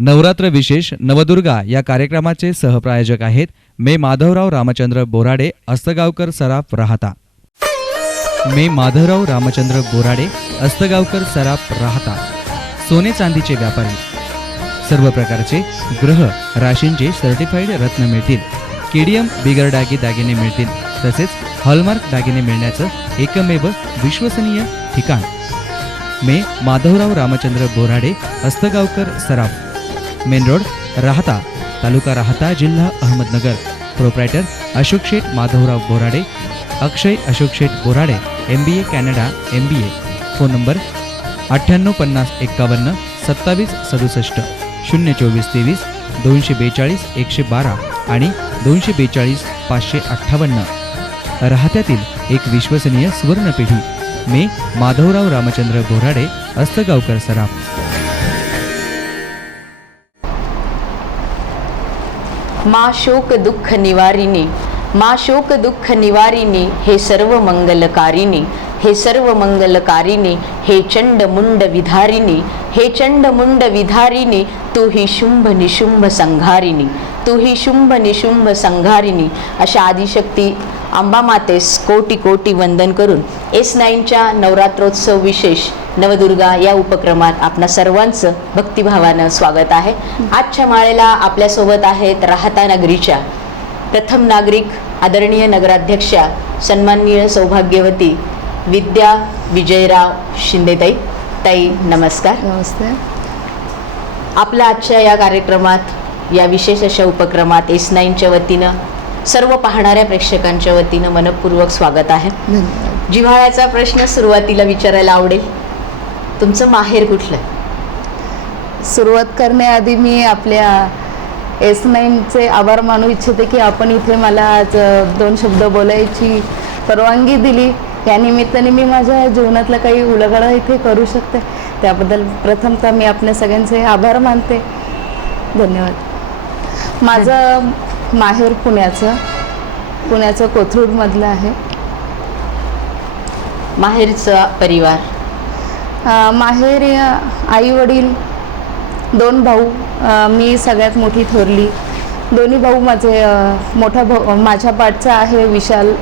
नवरात्र विशेष नवदुर्गा या कार्यक्रमाचे सहप्रायोजक आहेत मे माधवराव रामचंद्र बोराडे, अस्तगावकर सराफ, राहता. मे माधवराव रामचंद्र बोराडे, अस्तगावकर सराफ, राहता. सोने चांदीचे व्यापारी. सर्व प्रकारचे ग्रह राशींचे सर्टिफाईड रत्न मिळतील. केडीएम बिगर डागी दागिने मिळतील. तसेच हॉलमार्क दागिने मिळण्याचं एकमेव विश्वसनीय ठिकाण मे माधवराव रामचंद्र बोराडे, अस्तगावकर सराफ, मेन रोड, राहता, तालुका राहता, जिल्हा Ahmednagar. Proprietor Ashok Sheth Madhavrao Borade, Akshay Ashok Sheth Borade, MBA Canada MBA. Phone number 985051 2767 024 23 242 112 आणि 242 558. राहत्यातील एक विश्वसनीय सुवर्णपेढी मे माधवराव रामचंद्र बोराडे, अस्तगावकर सराफ. मा शोक दुःख निवारिणी, मा शोक दुःख निवारिणी, हे सर्व मंगलकारिणी, हे सर्व मंगलकारिणी, हे चंड मुंड विधारिणी, हे चंड मुंड विधारिणी, तू ही शुंभ निशुंभ संघारिणी, तू ही शुंभ निशुंभ संघारिणी. अशा आदिशक्ती अंबा मातेस कोटी कोटी वंदन करून S9च्या नवरात्रोत्सव विशेष नवदुर्गा या उपक्रमात आपणा सर्वांचं भक्तिभावानं स्वागत आहे. आजच्या माळेला आपल्यासोबत आहेत राहता नगरीच्या प्रथम नागरिक आदरणीय नगराध्यक्षा सन्माननीय सौभाग्यवती विद्या विजयराव शिंदेताई. ताई नमस्कार. नमस्ते. आपल्या आजच्या या कार्यक्रमात, या विशेष अशा उपक्रमात S9च्या वतीनं सर्व पाहणाऱ्या प्रेक्षकांच्या वतीनं मनपूर्वक स्वागत आहे. धन्यवाद. जिव्हाळ्याचा प्रश्न सुरुवातीला विचारायला आवडेल, तुमचं माहेर कुठलं? सुरुवात करण्याआधी मी आपल्या S9चे आभार मानू इच्छिते की आपण इथे मला आज 2 शब्द बोलायची परवानगी दिली. या निमित्ताने मी माझ्या जीवनातला काही उलगडा इथे करू शकते. त्याबद्दल प्रथमतः मी आपल्या सगळ्यांचे आभार मानते. धन्यवाद. माझं माहेर पुण्याचं कोथरूडमधलं आहे. माहेरचा परिवार? माहेर आई वडील, 2 भाऊ, मी सगळ्यात मोठी थोरली. दोन्ही भाऊ माझे, मोठा भाऊ माझ्या पाठचा आहे विशाल,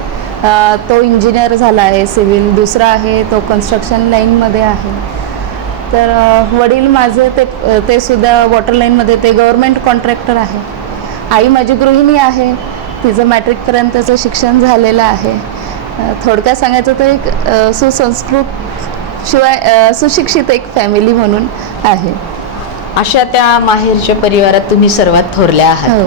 तो इंजिनियर झाला आहे सिव्हिल. दुसरा आहे तो कन्स्ट्रक्शन लाईनमध्ये आहे. तर वडील माझे ते सुद्धा वॉटर लाईनमध्ये, ते गव्हर्मेंट कॉन्ट्रॅक्टर आहे. आई माझी गृहिणी आहे, तिचं मॅट्रिकपर्यंतचं शिक्षण झालेलं आहे. थोडक्यात सांगायचं तर एक सुसंस्कृत शिवाय सुशिक्षित एक फॅमिली म्हणून आहे. अशा त्या माहेरच्या परिवारात तुम्ही सर्वात थोरल्या आहात.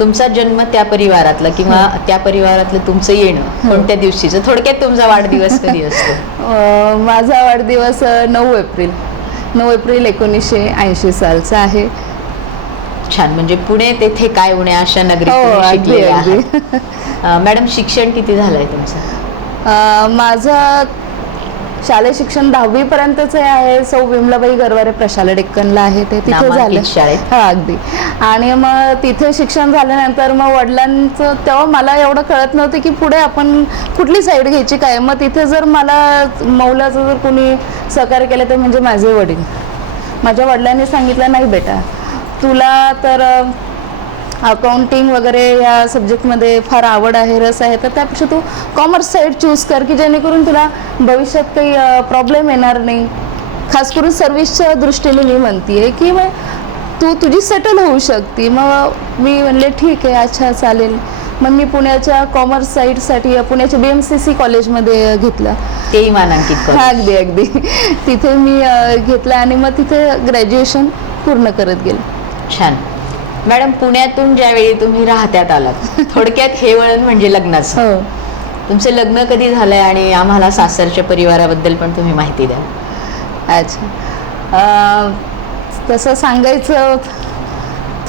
तुमचा जन्म त्या परिवारातला किंवा त्या परिवारातलं तुमचं येणं कोणत्या दिवशीचं? थोडक्यात तुमचा वाढदिवस कधी असतो? माझा वाढदिवस 9 एप्रिल 1980 सालचा आहे. छान. म्हणजे पुणे तेथे काय उणे अशा नगरीत शिकलेले आहात. मॅडम, शिक्षण किती झालंय तुमचं? माझं शालेय शिक्षण 10वी पर्यंतचे आहे. सौ विमलाबाई गरवारे प्रशाला डेक्कनला आहे, ते तिथे झालं. हा, अगदी. आणि मग तिथे शिक्षण झाल्यानंतर मग वडिलांचं, तेव्हा मला एवढं कळत नव्हतं की पुढे आपण कुठली साईड घ्यायची काय. मग तिथे जर मला मौलाचं जर कोणी सहकार्य केलं तर म्हणजे माझे वडील. माझ्या वडिलांनी सांगितलं, नाही बेटा, तुला तर अकाउंटिंग वगैरे या सब्जेक्टमध्ये फार आवड आहे, रस आहे, तर त्यापेक्षा तू कॉमर्स साईड चूज कर की जेणेकरून तुला भविष्यात काही प्रॉब्लेम येणार नाही. खास करून सर्व्हिसच्या दृष्टीने मी म्हणते की मग तुझी सेटल होऊ शकते. मग मी म्हणले ठीक आहे, अच्छा चालेल. मग मी पुण्याच्या कॉमर्स साईडसाठी पुण्याच्या BMCC कॉलेजमध्ये घेतलं. तेही मानांकित? अगदी. तिथे मी घेतलं आणि मग तिथे ग्रॅज्युएशन पूर्ण करत गेले. छान. मॅडम, पुण्यातून ज्यावेळी तुम्ही राहत्यात आलात, थोडक्यात हे वळण म्हणजे लग्नाचं. हो. तुमचं लग्न कधी झालंय आणि आम्हाला सासरच्या परिवाराबद्दल पण तुम्ही माहिती द्या. अच्छा. तसं सांगायचं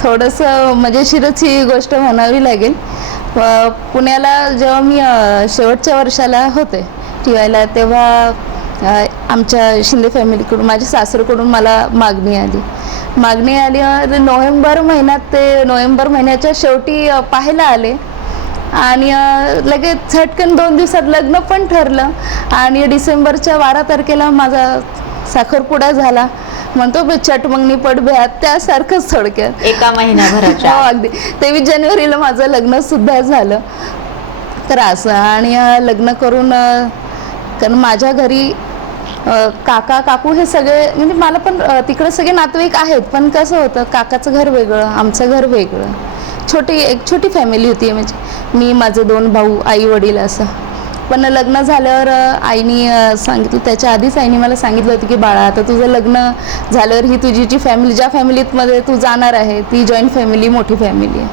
थोडंसं मजेशीरच ही गोष्ट म्हणावी लागेल. पुण्याला जेव्हा मी शेवटच्या वर्षाला होते TYला, तेव्हा आमच्या शिंदे फॅमिलीकडून, माझ्या सासरकडून मला मागणी आली. नोव्हेंबर महिन्याच्या शेवटी पाहायला आले आणि लगेच झटकन 2 दिवसात लग्न पण ठरलं आणि डिसेंबरच्या 12 तारखेला माझा साखरपुडा झाला. म्हणतो बे चट मंगनी पड ब्यात, त्यासारखंच थोडक्यात. एका महिन्याभराच्या हो अगदी. 23 जानेवारीला माझं लग्न सुद्धा झालं. तर असं आणि लग्न करून कारण माझ्या घरी काका काकू हे सगळे म्हणजे मला पण तिकडे सगळे नातेवाईक आहेत, पण कसं होतं काकाचं घर वेगळं, आमचं घर वेगळं. एक छोटी फॅमिली होती, म्हणजे मी, माझे 2 भाऊ, आई वडील असं. पण लग्न झाल्यावर आईनी सांगितलं, त्याच्या आधीच आईने मला सांगितलं होतं की बाळा आता तुझं लग्न झाल्यावर ही तुझी जी फॅमिली, ज्या फॅमिलीमध्ये तू जाणार आहे ती जॉईंट फॅमिली, मोठी फॅमिली आहे,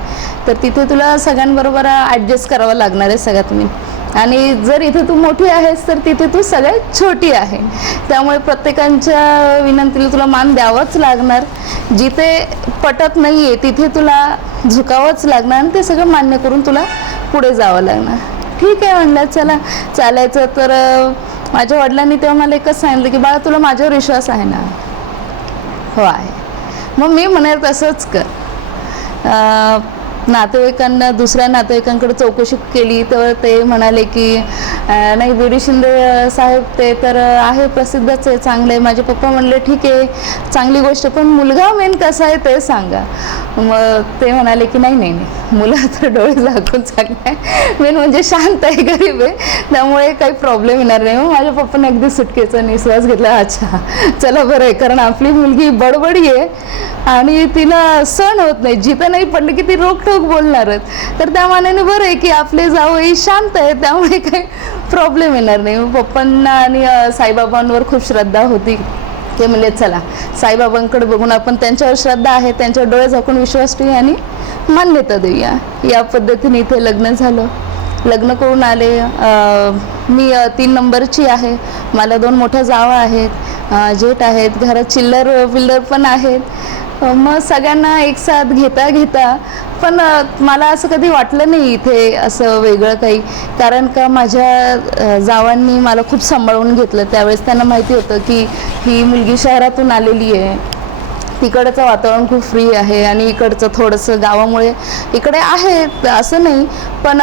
तर तिथे तुला सगळ्यांबरोबर ॲडजस्ट करावं लागणार आहे सगळ्यात मी. आणि जर इथे तू मोठी आहेस तर तिथे तू सगळ्यात छोटी आहे, त्यामुळे प्रत्येकांच्या विनंतीला तुला मान द्यावंच लागणार. जिथे पटत नाही आहे तिथे तुला झुकावंच लागणार आणि ते सगळं मान्य करून तुला पुढे जावं लागणार. ठीक आहे म्हणलं, चला चालायचं. तर माझ्या वडिलांनी तेव्हा मला एकच सांगितलं की बाळा तुला माझ्यावर विश्वास आहे ना? हो आहे. मग मी म्हणेल तसंच कर. नातेवाईकांना, दुसऱ्या नातेवाईकांकडे चौकशी केली तर ते म्हणाले की नाही बीडी शिंदे साहेब ते तर आहे, प्रसिद्धच आहे, चांगलं आहे. माझे पप्पा म्हणले ठीक आहे चांगली गोष्ट, पण मुलगा मेन कसा आहे ते सांगा. मग ते म्हणाले की नाही नाही नाही, मुलं तर डोळे झाकून चांगलं आहे, मेन म्हणजे शांत आहे, गरीब आहे, त्यामुळे काही प्रॉब्लेम येणार नाही. मग माझ्या पप्पाने अगदी सुटकेचा निश्वास घेतला, अच्छा चला बरं आहे, कारण आपली मुलगी बडबडी आहे आणि तिला सण होत नाही, जिथं नाही पडलं की ती रोकटोक बोलणारच, तर त्या मानाने बरं आहे की आपले जावई शांत आहे, त्यामुळे काही प्रॉब्लेम येणार नाही. पप्पांना आणि साईबाबांवर खूप श्रद्धा होती. ते म्हणले चला साईबाबांकडे बघून आपण, त्यांच्यावर श्रद्धा आहे, त्यांच्यावर डोळे झाकून विश्वास ठेवूया आणि मान्यता देऊया. या पद्धतीने इथे लग्न झालं. लग्न करून आले. मी 3 नंबरची आहे, मला 2 मोठ्या जावा आहेत, जेठ आहेत, घरात चिल्लर बिल्लर पण आहेत. मग सगळ्यांना एक साथ घेता घेता पण मला असं कधी वाटलं नाही इथे असं वेगळं काही, कारण का माझ्या जावांनी मला खूप सांभाळून घेतलं. त्यावेळेस त्यांना माहिती होतं की ही मुलगी शहरातून आलेली आहे, तिकडचं वातावरण खूप फ्री आहे आणि इकडचं थोडंसं गावामुळे इकडे आहे असं नाही, पण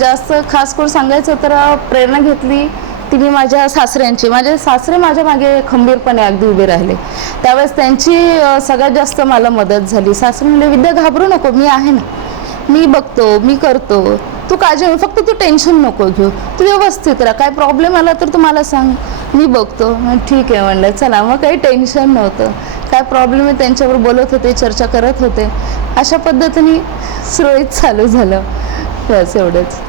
जास्त खास करून सांगायचं तर प्रेरणा घेतली तिने माझ्या सासऱ्यांची. माझे सासरे माझ्या मागे खंबीरपणे अगदी उभे राहिले. त्यावेळेस त्यांची सगळ्यात जास्त मला मदत झाली. सासरे म्हणले विद्या घाबरू नको, मी आहे ना, मी बघतो, मी करतो, तू काळजी नको, फक्त तू टेन्शन नको घेऊ, तू व्यवस्थित राहा, काय प्रॉब्लेम आला तर तू मला सांग, मी बघतो. ठीक आहे म्हणलं, चला मग काही टेन्शन नव्हतं. काय प्रॉब्लेम आहे त्यांच्यावर बोलत होते, चर्चा करत होते, अशा पद्धतीने सुरळीत चालू झालं. बस एवढंच.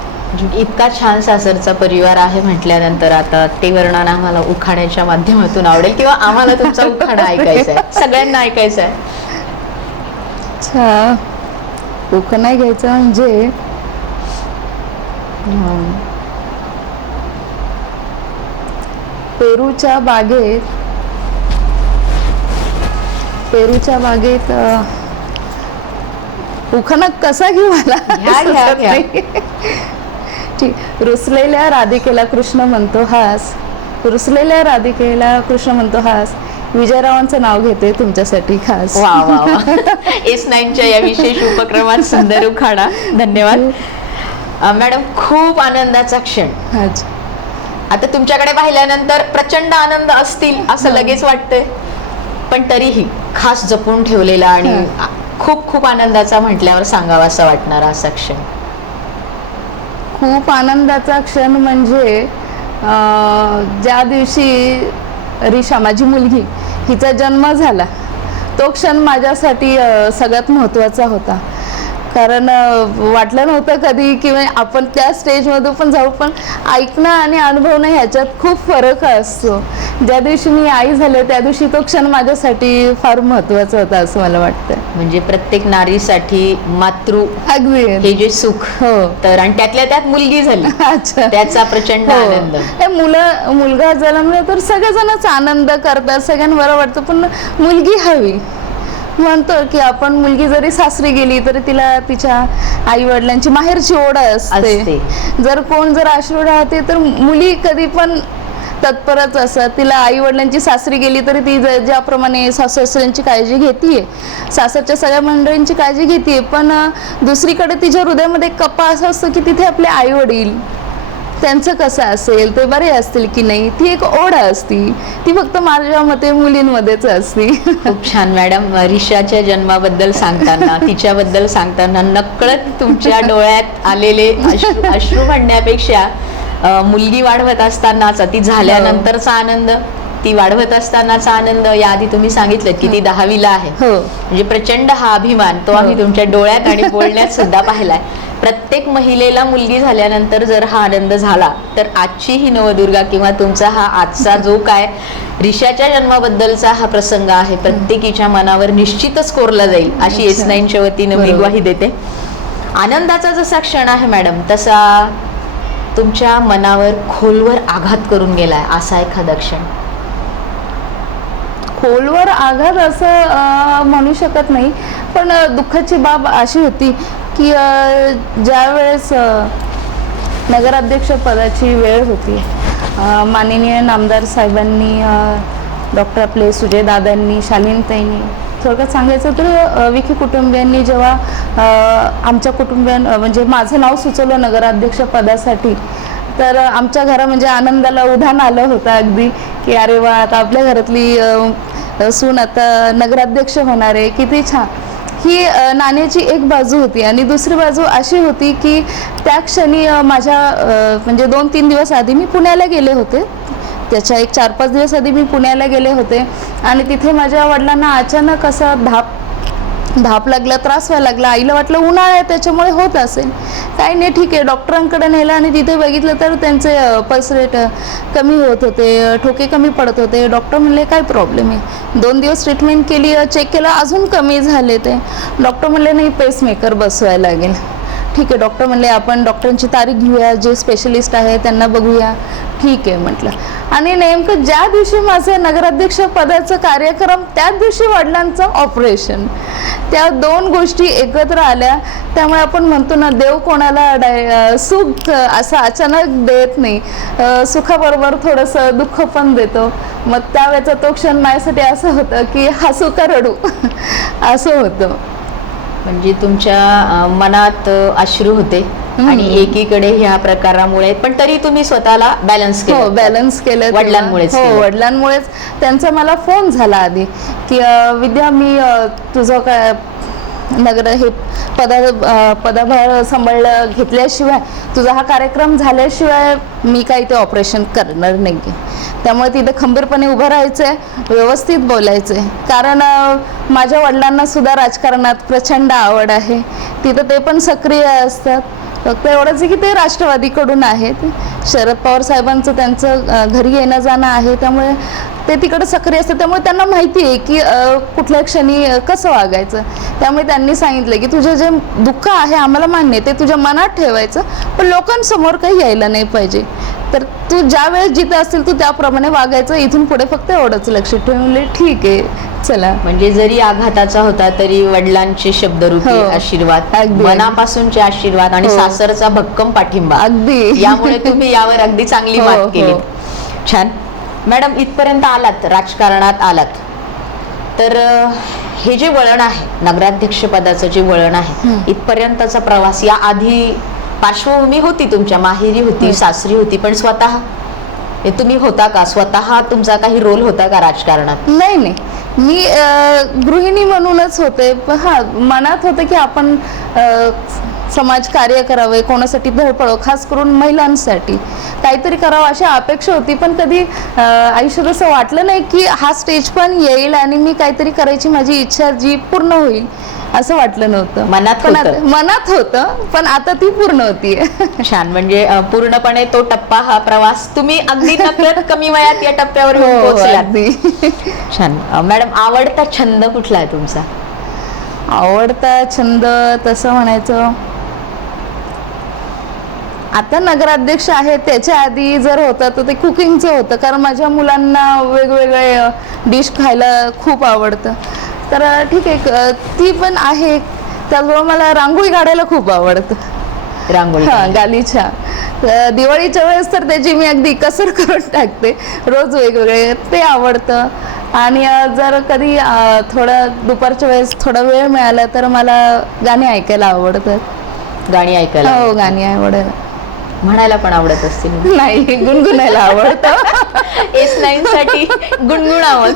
इतका छान सासरचा परिवार आहे म्हटल्यानंतर आता ते वर्णन आम्हाला उखाण्याच्या माध्यमातून आवडेल, किंवा आम्हाला तुमचा उखाणा ऐकायचा आहे, सगळ्यांना ऐकायचा आहे. अच्छा, उखाणा घ्यायचा म्हणजे पेरूच्या बागेत उखाणा कसा घेऊ मला? ठीक. रुसलेल्या राधिकेला कृष्ण म्हणतो हास, रुसलेल्या राधिकेला कृष्ण म्हणतो हास, विजयरावांचं नाव घेते तुमच्यासाठी खास. वा वा वा. S9च्या या विशेष उपक्रमात सुंदर उखाणा. धन्यवाद मॅडम. खूप आनंदाचा क्षण. आता तुमच्याकडे पाहिल्यानंतर प्रचंड आनंद असतील असं लगेच वाटतंय, पण तरीही खास जपून ठेवलेला आणि खूप खूप आनंदाचा म्हटल्यावर सांगावा असा वाटणारा असा क्षण. खूप आनंदाचा क्षण म्हणजे ज्या दिवशी रिशा माझी मुलगी हिचा जन्म झाला, तो क्षण माझ्यासाठी सगळ्यात महत्त्वाचा होता. कारण वाटलं नव्हतं कधी की आपण त्या स्टेजमध्ये पण जाऊ, पण ऐकणं आणि अनुभवणं ह्याच्यात खूप फरक असतो. ज्या दिवशी मी आई झाले त्या दिवशी तो क्षण माझ्यासाठी फार महत्त्वाचा होता असं मला वाटतं. म्हणजे प्रत्येक नारीसाठी मातृ अगदी हे जे सुख, हो, तर आणि त्यातल्या त्यात मुलगी झाली, अच्छा, त्याचा प्रचंड आनंद. मुलगा जन्मला तर सगळेजणच आनंद करतात, सगळ्यांना बरं वाटतं, पण मुलगी हवी. म्हणतो की आपण मुलगी जरी सासरी गेली तरी तिला तिच्या आई वडिलांची माहेरची ओढ असते. जर आश्रय राहते तर मुली कधी पण तत्परच असतात. तिला आई वडिलांची सासरी गेली तरी ती ज्याप्रमाणे सासू-सासऱ्यांची काळजी घेतीये, सासरच्या सगळ्या मंडळींची काळजी घेतीये, पण दुसरीकडे तिच्या हृदयामध्ये कप्पा असा असतो की तिथे आपले आई वडील, त्यांचं कसं असेल, ते बरे असतील की नाही, ती एक ओढ असती. ती फक्त माझ्या मते मुलींमध्येच असती. खूप छान मॅडम. रिशाच्या जन्माबद्दल सांगताना, तिच्याबद्दल सांगताना नकळत तुमच्या डोळ्यात आलेले अश्रू म्हणण्यापेक्षा मुलगी वाढवत असतानाचा, ती झाल्यानंतरचा आनंद, ती वाढवत असतानाचा आनंद, याआधी तुम्ही सांगितलं की ती 10वीला आहे, म्हणजे प्रचंड हा अभिमान तो आम्ही तुमच्या डोळ्यात आणि बोलण्यात सुद्धा पाहिलाय. प्रत्येक महिलेला मुलगी झाल्यानंतर जर हा आनंद झाला तर आजची ही नवदुर्गा किंवा तुमचा हा आजचा जो काय रिशाच्या जन्माबद्दलचा हा प्रसंग आहे, प्रत्येकीच्या मनावर निश्चितच कोरला जाईल अशी S9च्या वतीनं मी ग्वाही देते. आनंदाचा जसा क्षण आहे मॅडम, तसा तुमच्या मनावर खोलवर आघात करून गेलाय असा एखादा क्षण? खोलवर आघात असं म्हणू शकत नाही, पण दुःखाची बाब अशी होती की ज्या वेळेस नगराध्यक्ष पदाची वेळ होती, माननीय नामदार साहेबांनी, डॉक्टर आपले सुजय दादांनी, शालीनताईंनी, थोडक्यात सांगायचं तर विखे कुटुंबियांनी जेव्हा आमच्या म्हणजे माझं नाव सुचवलं नगराध्यक्ष पदासाठी, तर आमच्या घरा म्हणजे आनंदाला उधाण आलं होतं अगदी की अरे वा, आता आपल्या घरातली सून आता नगराध्यक्ष होणार आहे, किती छान. ही नाण्याची एक बाजू होती. आणि दुसरी बाजू अशी होती की त्या क्षणी माझ्या म्हणजे 2-3 दिवस आधी मी पुण्याला गेले होते, त्याच्या एक 4-5 दिवस आधी मी पुण्याला गेले होते आणि तिथे माझ्या वडिलांना अचानक असा धाप लागला, त्रास व्हायला लागला. आईला वाटलं उन्हाळा आहे त्याच्यामुळे होत असेल, काही नाही ठीक आहे. डॉक्टरांकडे नेलं आणि तिथे बघितलं तर त्यांचे पल्स रेट कमी होत होते, ठोके कमी पडत होते. डॉक्टर म्हणले काय प्रॉब्लेम आहे. 2 दिवस ट्रीटमेंट केली, चेक केलं, अजून कमी झाले ते. डॉक्टर म्हणले नाही, पेसमेकर बसवायला लागेल. ठीक आहे, डॉक्टर म्हणले आपण डॉक्टरांची तारीख घेऊया, जे स्पेशलिस्ट आहे त्यांना बघूया. ठीक आहे म्हटलं. आणि नेमकं ज्या दिवशी माझं नगराध्यक्ष पदाचं कार्यक्रम, त्याच दिवशी वडिलांचं ऑपरेशन. त्या 2 गोष्टी एकत्र आल्या. त्यामुळे आपण म्हणतो ना, देव कोणाला सुख असं अचानक देत नाही, सुखाबरोबर थोडंसं दुःख पण देतो. मग त्यावेळेचा तो क्षण माझ्यासाठी असं होतं की हसू का रडू असं होतं. म्हणजे तुमच्या मनात अश्रू होते आणि एकीकडे ह्या प्रकारामुळे, पण तरी तुम्ही स्वतःला बॅलन्स केलं. बॅलन्स केलं वडिलांमुळेच. हो, वडिलांमुळेच. त्यांचा मला फोन झाला आधी की विद्या, मी तुझं काय हे पदभार घेतल्याशिवाय, तुझा हा कार्यक्रम झाल्याशिवाय मी काही ते ऑपरेशन करणार नाही. त्यामुळे तिथे खंबीरपणे उभं राहायचंय, व्यवस्थित बोलायचंय. कारण माझ्या वडिलांना सुद्धा राजकारणात प्रचंड आवड आहे, तिथं ते पण सक्रिय असतात. फक्त एवढंच आहे की ते राष्ट्रवादीकडून आहेत. शरद पवार साहेबांचं त्यांचं घरी येणं जाणं आहे, त्यामुळे ते तिकडे सक्रिय असतात. त्यामुळे त्यांना माहिती आहे की कुठल्या क्षणी कसं वागायचं. त्यामुळे त्यांनी सांगितलं की तुझं जे दुःख आहे आम्हाला मान्य आहे, ते तुझ्या मनात ठेवायचं, पण लोकांसमोर काही यायला नाही पाहिजे. तर तू ज्या वेळेस जिथे असतील तू त्याप्रमाणे वागायचं, इथून पुढे फक्त एवढंच लक्ष ठेवले. ठीक आहे, चला. म्हणजे जरी आघाताचा होता तरी वडिलांचे शब्दरूपी आशीर्वाद, मनापासूनचे आशीर्वाद आणि सासरचा भक्कम पाठिंबा, अगदी यामुळे तुम्ही यावर अगदी चांगली मात केली. छान मॅडम. इथपर्यंत आलात, राजकारणात आलात, तर हे जे वळण आहे, नगराध्यक्ष पदाचं जे वळण आहे, इथपर्यंतचा प्रवास, या आधी पार्श्वभूमी होती, तुमच्या माहेरी होती, सासरी होती, पण स्वतः हे तुम्ही होता का, स्वतः तुमचा काही रोल होता का राजकारणात? नाही, मी गृहिणी म्हणूनच होते. हा, मनात होतं की आपण समाज कार्य करावे, कोणासाठी धडपड, खास करून महिलांसाठी काहीतरी करावं अशी अपेक्षा होती. पण कधी आयुष्यात असं वाटलं नाही की हा स्टेज पण येईल आणि मी काहीतरी करायची माझी इच्छा जी पूर्ण होईल, असं वाटलं नव्हतं. मनात होतं, पण आता ती पूर्ण होतीये. छान. म्हणजे पूर्णपणे तो टप्पा, हा प्रवास तुम्ही अगदी नकळत कमी वयात या टप्प्यावर पोहोचलात. छान. मॅडम, आवडता छंद कुठला आहे तुमचा? आवडता छंद तसं म्हणायचं, आता नगराध्यक्ष आहे त्याच्या आधी जर होतं तर ते कुकिंगचं होतं. कारण माझ्या मुलांना वेगवेगळे डिश खायला खूप आवडतं. तर ठीक आहे, ती पण आहे. त्याचबरोबर मला रांगोळी काढायला खूप आवडतं. रांगोळी? हां, गालीच्या. दिवाळीच्या वेळेस तर त्याची मी अगदी कसर करून टाकते, रोज वेगवेगळे, ते आवडतं. आणि जर कधी थोडं दुपारच्या वेळेस थोडा वेळ मिळाला तर मला गाणी ऐकायला आवडतात. गाणी ऐकायला? हो, गाणी आवडतात. म्हणायला पण आवडत असतील. नाही, गुणगुणायला आवडतं. S9 साठी गुणगुणावं.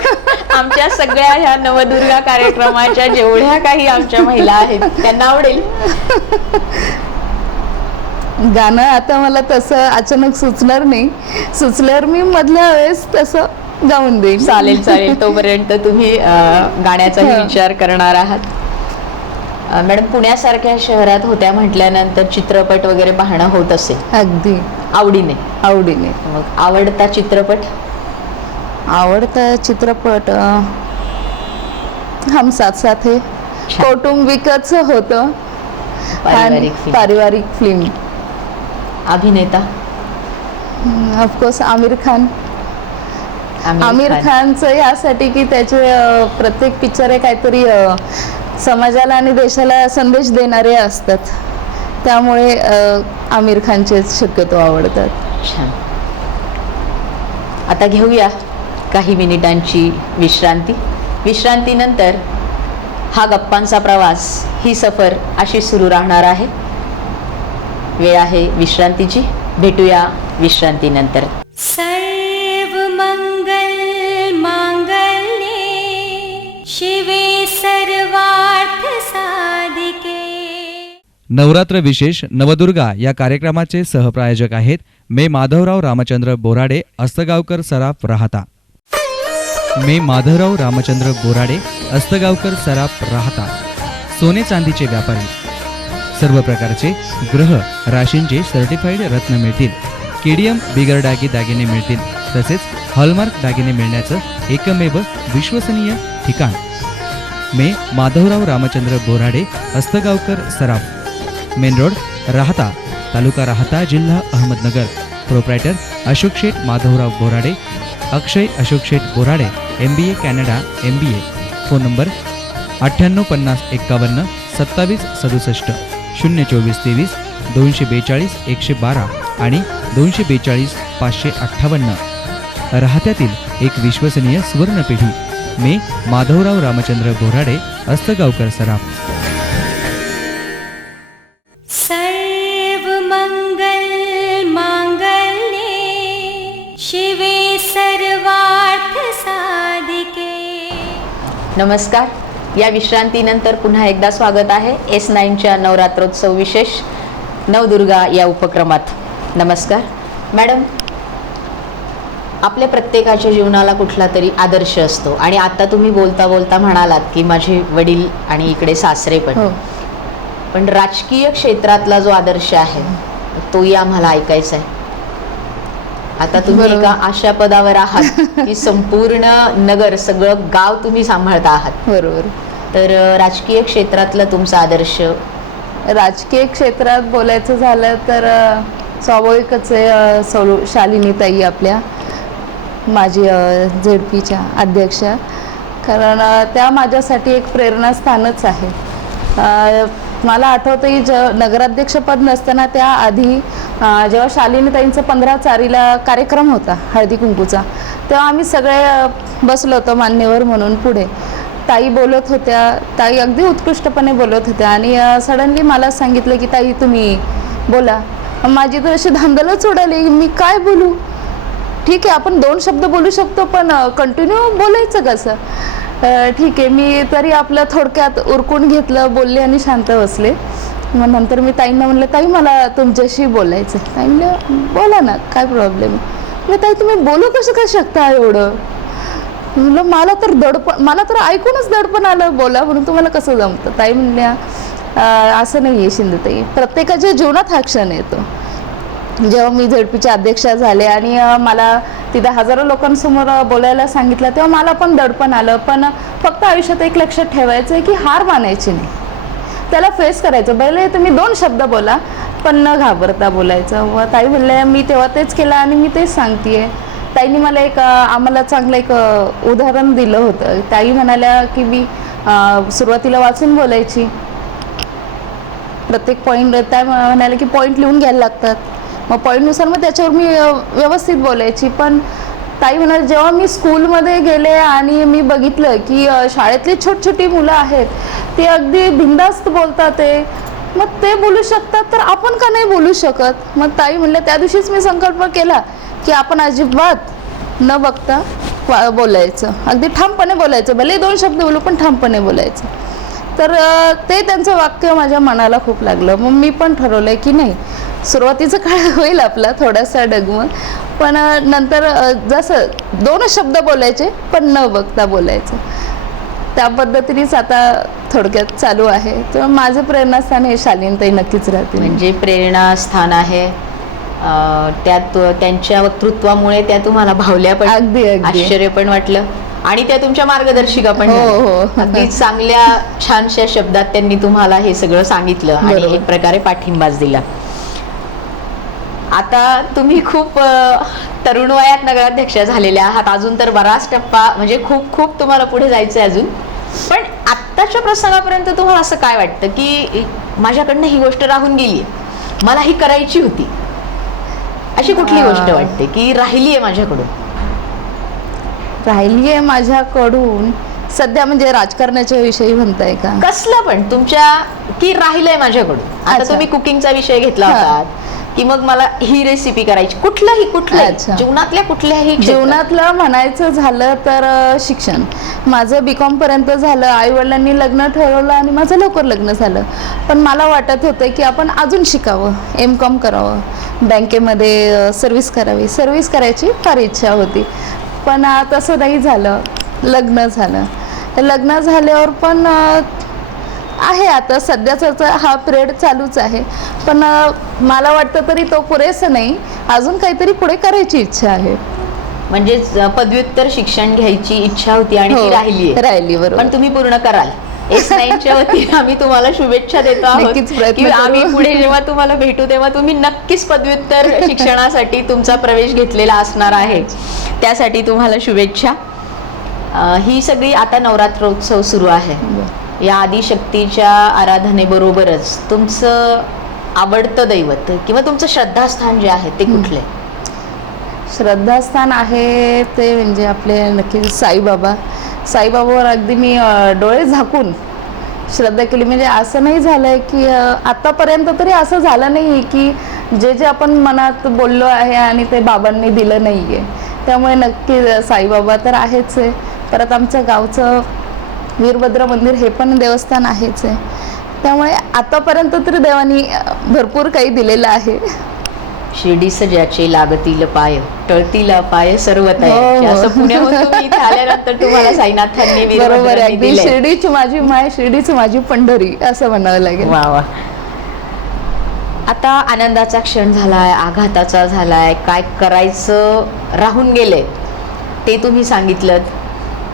आमच्या सगळ्या ह्या नवदुर्गा कार्यक्रमाच्या जेवढ्या काही आमच्या महिला आहेत त्यांना आवडेल. गाणं आता मला तसं अचानक सुचणार नाही, सुचल्यावर मी मधल्या वेळेस तसं गाऊन देईन. चालेल चालेल, तोपर्यंत तुम्ही गाण्याचाही हो. विचार करणार आहात. मॅडम, पुण्यासारख्या शहरात होत्या म्हटल्यानंतर चित्रपट वगैरे पाहणं होत असेल अगदी आवडीने. आवडीने. मग आवडता चित्रपट? आवडता चित्रपट हम साथ साथ है, छान. कौटुंबिकच होतं पारिवारिक film. पारिवारिक फिल्म. अभिनेता? ऑफकोर्स आमिर खान. आमिर खानचं यासाठी की त्याचे प्रत्येक पिक्चर हे काहीतरी समाजाला आणि देशाला संदेश देणारे असतात, त्यामुळे आमिर खानचे शक्यतो आवडतात. छान. आता घेऊया काही मिनिटांची विश्रांती. विश्रांतीनंतर हा गप्पांचा प्रवास, ही सफर अशी सुरू राहणार आहे. वेळ आहे विश्रांतीची. भेटूया विश्रांतीनंतर. सर्व मंगल मांगल्ये शिवे सर्वार्थ साधिके. नवरात्र विशेष नवदुर्गा या कार्यक्रमाचे सहप्रायोजक आहेत मे माधवराव रामचंद्र बोराडे, अस्तगावकर सराफ, राहता. मे माधवराव रामचंद्र बोराडे, अस्तगावकर सराफ, राहता. सोने चांदीचे व्यापारी. सर्व प्रकारचे ग्रह राशींचे सर्टिफाईड रत्न मिळतील. केडीएम बिगर डागी दागिने मिळतील. तसेच हॉलमार्क दागिने मिळण्याचं एकमेव विश्वसनीय ठिकाण मे माधवराव रामचंद्र बोराडे, अस्तगावकर सराफ, मेन रोड, राहता, तालुका राहता, जिल्हा Ahmednagar. Proprietor Ashok Sheth Madhavrao Borade, Akshay Ashok Sheth Borade, MBA Canada MBA. Phone number 985051 2767, 02423 242 112 आणि 242 558. राहत्यातील एक विश्वसनीय सुवर्णपेढी मे माधवराव रामचंद्र बोराडे, अस्तगावकर सराफ. सर्व मंगल मांगल्ये शिवे सर्वार्थ साधिके. नमस्कार. या विश्रांतीनंतर पुन्हा एकदा स्वागत आहे S9च्या नवरात्रोत्सव विशेष नवदुर्गा या उपक्रमात. नमस्कार मॅडम. आपल्या प्रत्येकाच्या जीवनाला कुठला तरी आदर्श असतो आणि आता तुम्ही बोलता बोलता म्हणालात की माझे वडील आणि इकडे सासरे पण. हो. पण राजकीय क्षेत्रातला जो आदर्श आहे तोही आम्हाला ऐकायचा आहे. आता तुम्ही बरोबर. एका अशा पदावर आहात की संपूर्ण नगर, सगळं गाव तुम्ही सांभाळता आहात. बरोबर. तर राजकीय क्षेत्रातला तुमचा आदर्श? राजकीय क्षेत्रात बोलायचं झालं तर स्वाभाविकच आहे शालिनीताई आपल्या, माझी ZPच्या अध्यक्षा. कारण त्या माझ्यासाठी एक प्रेरणास्थानच आहे. मला आठवतं की नगराध्यक्षपद नसताना त्या आधी जेव्हा शालिनीताईंचा 15 चारीला कार्यक्रम होता हळदी कुंकूचा, तेव्हा आम्ही सगळे बसलो होतो मान्यवर म्हणून पुढे. ताई बोलत होत्या, ताई अगदी उत्कृष्टपणे बोलत होत्या आणि सडनली मला सांगितलं की ताई तुम्ही बोला. माझी तर अशी धांदलच उडाली, मी काय बोलू. ठीक आहे, आपण 2 शब्द बोलू शकतो पण कंटिन्यू बोलायचं कसं. ठीक आहे, मी तरी आपलं थोडक्यात उरकून घेतलं, बोलले आणि शांत बसले. मग नंतर मी ताईंना म्हणलं ताई मला तुमच्याशी बोलायचं. ताई म्हणलं बोला ना, काय प्रॉब्लेम. म्हणलं ताई तुम्ही बोलू कसं काय शकता एवढं. म्हणलं मला तर ऐकूनच दडपण आलं, बोला म्हणून तुम्हाला कसं जमतं. ताई म्हणल्या असं नाही आहे शिंदेताई, प्रत्येकाच्या जीवनात हा क्षण येतो. जेव्हा मी ZPच्या अध्यक्षा झाले आणि मला तिथे हजारो लोकांसमोर बोलायला सांगितलं तेव्हा मला पण दडपण आलं. पण फक्त आयुष्यात एक लक्षात ठेवायचं आहे की हार मानायची नाही, त्याला फेस करायचं. भले तुम्ही 2 शब्द बोला पण न घाबरता बोलायचं. व ताई म्हणल्या मी तेव्हा तेच केलं आणि मी तेच सांगतेय. ताईंनी मला आम्हाला चांगलं एक उदाहरण दिलं होतं. ताई म्हणाल्या की मी सुरुवातीला वाचून बोलायची, प्रत्येक पॉईंट त्या म्हणाल्या की पॉईंट लिहून घ्यायला लागतात, मग पॉईंटनुसार मग त्याच्यावर मी व्यवस्थित बोलायची. पण ताई म्हणाले जेव्हा मी स्कूलमध्ये गेले आणि मी बघितलं की शाळेतली छोटी मुलं आहेत ती अगदी बिनधास्त बोलतात, ते मग ते बोलू शकतात तर आपण का नाही बोलू शकत. मग ताई म्हणलं, त्या दिवशीच मी संकल्प केला की आपण अजिबात न बघता बोलायचं, अगदी ठामपणे बोलायचं, भले 2 शब्द बोलू पण ठामपणे बोलायचं. तर ते त्यांचं वाक्य माझ्या मनाला खूप लागलं. मग मी पण ठरवलंय की नाही, सुरुवातीचं काळ होईल आपला थोडासा डगमग, पण नंतर जसं 2 शब्द बोलायचे पण न बघता बोलायचं, त्या पद्धतीनेच आता थोडक्यात चालू आहे. तर माझं प्रेरणास्थान हे शालीनताई नक्कीच राहते. म्हणजे प्रेरणास्थान आहे. त्यात त्यांच्या वक्तृत्वामुळे त्या तुम्हाला भावल्या पण, अगदी अगदी. आश्चर्य पण वाटलं आणि त्या तुमच्या मार्गदर्शिका पण हो, झाल्या. हो. अगदी चांगल्या छानशा शब्दात त्यांनी तुम्हाला हे सगळं सांगितलं आणि बरोबर. एक प्रकारे पाठिंबाच दिला. आता तुम्ही खूप तरुण वयात नगराध्यक्षा झालेल्या आहात. अजून तर बराच टप्पा, म्हणजे खूप खूप तुम्हाला पुढे जायचंय अजून. पण आत्ताच्या प्रसंगापर्यंत तुम्हाला असं काय वाटतं की माझ्याकडनं ही गोष्ट राहून गेली, मला ही करायची होती, अशी कुठली गोष्ट वाटते की राहिली आहे माझ्याकडून? राहिली आहे माझ्याकडून सध्या म्हणजे राजकारणाच्या विषयी म्हणताय का? कसलं पण तुमच्या, की राहिलंय माझ्याकडून. आता अच्छा. तुम्ही कुकिंगचा विषय घेतला हा. होता की मग मला ही रेसिपी करायची, कुठल्याही अच्छा. जीवनातल्या कुठल्याही क्षेत्रात. जीवनातलं म्हणायचं झालं तर शिक्षण माझं B.Com पर्यंत झालं. आई वडिलांनी लग्न ठरवलं आणि माझं लवकर लग्न झालं. पण मला वाटत होतं की आपण अजून शिकावं, M.Com करावं, बँकेमध्ये सर्व्हिस करावी, सर्व्हिस करायची फार इच्छा होती. पण तसं नाही झालं, लग्न झालं. लग्न झाल्यावर पण आहे आता सध्याचा हा पिरियड चालूच आहे, पण मला वाटतं तरी तो पुरेसा नाही, अजून काहीतरी पुढे करायची इच्छा आहे. म्हणजे पदव्युत्तर शिक्षण घ्यायची इच्छा होती आणि ती राहिली बरोबर. पण तुम्ही पूर्ण कराल. S9च्या वतीने आम्ही तुम्हाला शुभेच्छा देतो नक्कीच आहोत प्रयत्न की करू. आम्ही पुढे जेव्हा तुम्हाला भेटू तेव्हा तुम्ही नक्कीच पदव्युत्तर शिक्षणासाठी तुमचा प्रवेश घेतलेला असणार आहे. त्यासाठी तुम्हाला शुभेच्छा. ही सगळी आता नवरात्रोत्सव सुरू आहे. या आदिशक्तीच्या आराधनेबरोबरच तुमचं आवडतं दैवत किंवा तुमचं श्रद्धास्थान जे आहे ते कुठले? श्रद्धास्थान आहे ते म्हणजे आपले नक्की साईबाबा. साईबाबावर अगदी मी डोळे झाकून श्रद्धा केली. म्हणजे असं नाही झालंय की आतापर्यंत तरी असं झालं नाही की जे आपण मनात बोललो आहे आणि ते बाबांनी दिलं नाही आहे. त्यामुळे नक्की साईबाबा तर आहेच आहे. परत आमच्या गावचं वीरभद्र मंदिर हे पण देवस्थान आहेच आहे. त्यामुळे आतापर्यंत तरी देवानी भरपूर काही दिलेलं आहे. शिर्डीस ज्याचे लागतील पाय, टळतील पाय सर्व हो, तयार, हो. असं पुण्याहून तुम्ही इथे आल्यानंतर तुम्हाला साईनाथांनी बरोबर आहे. वीरभद्रांनी अगदी दिलंय. शिर्डीची माझी माय, शिर्डीची माझी पंढरी असं म्हणावं लागेल. वा वा. आता आनंदाचा क्षण झालाय, आघाताचा झालाय, काय करायचं राहून गेले ते तुम्ही सांगितलं.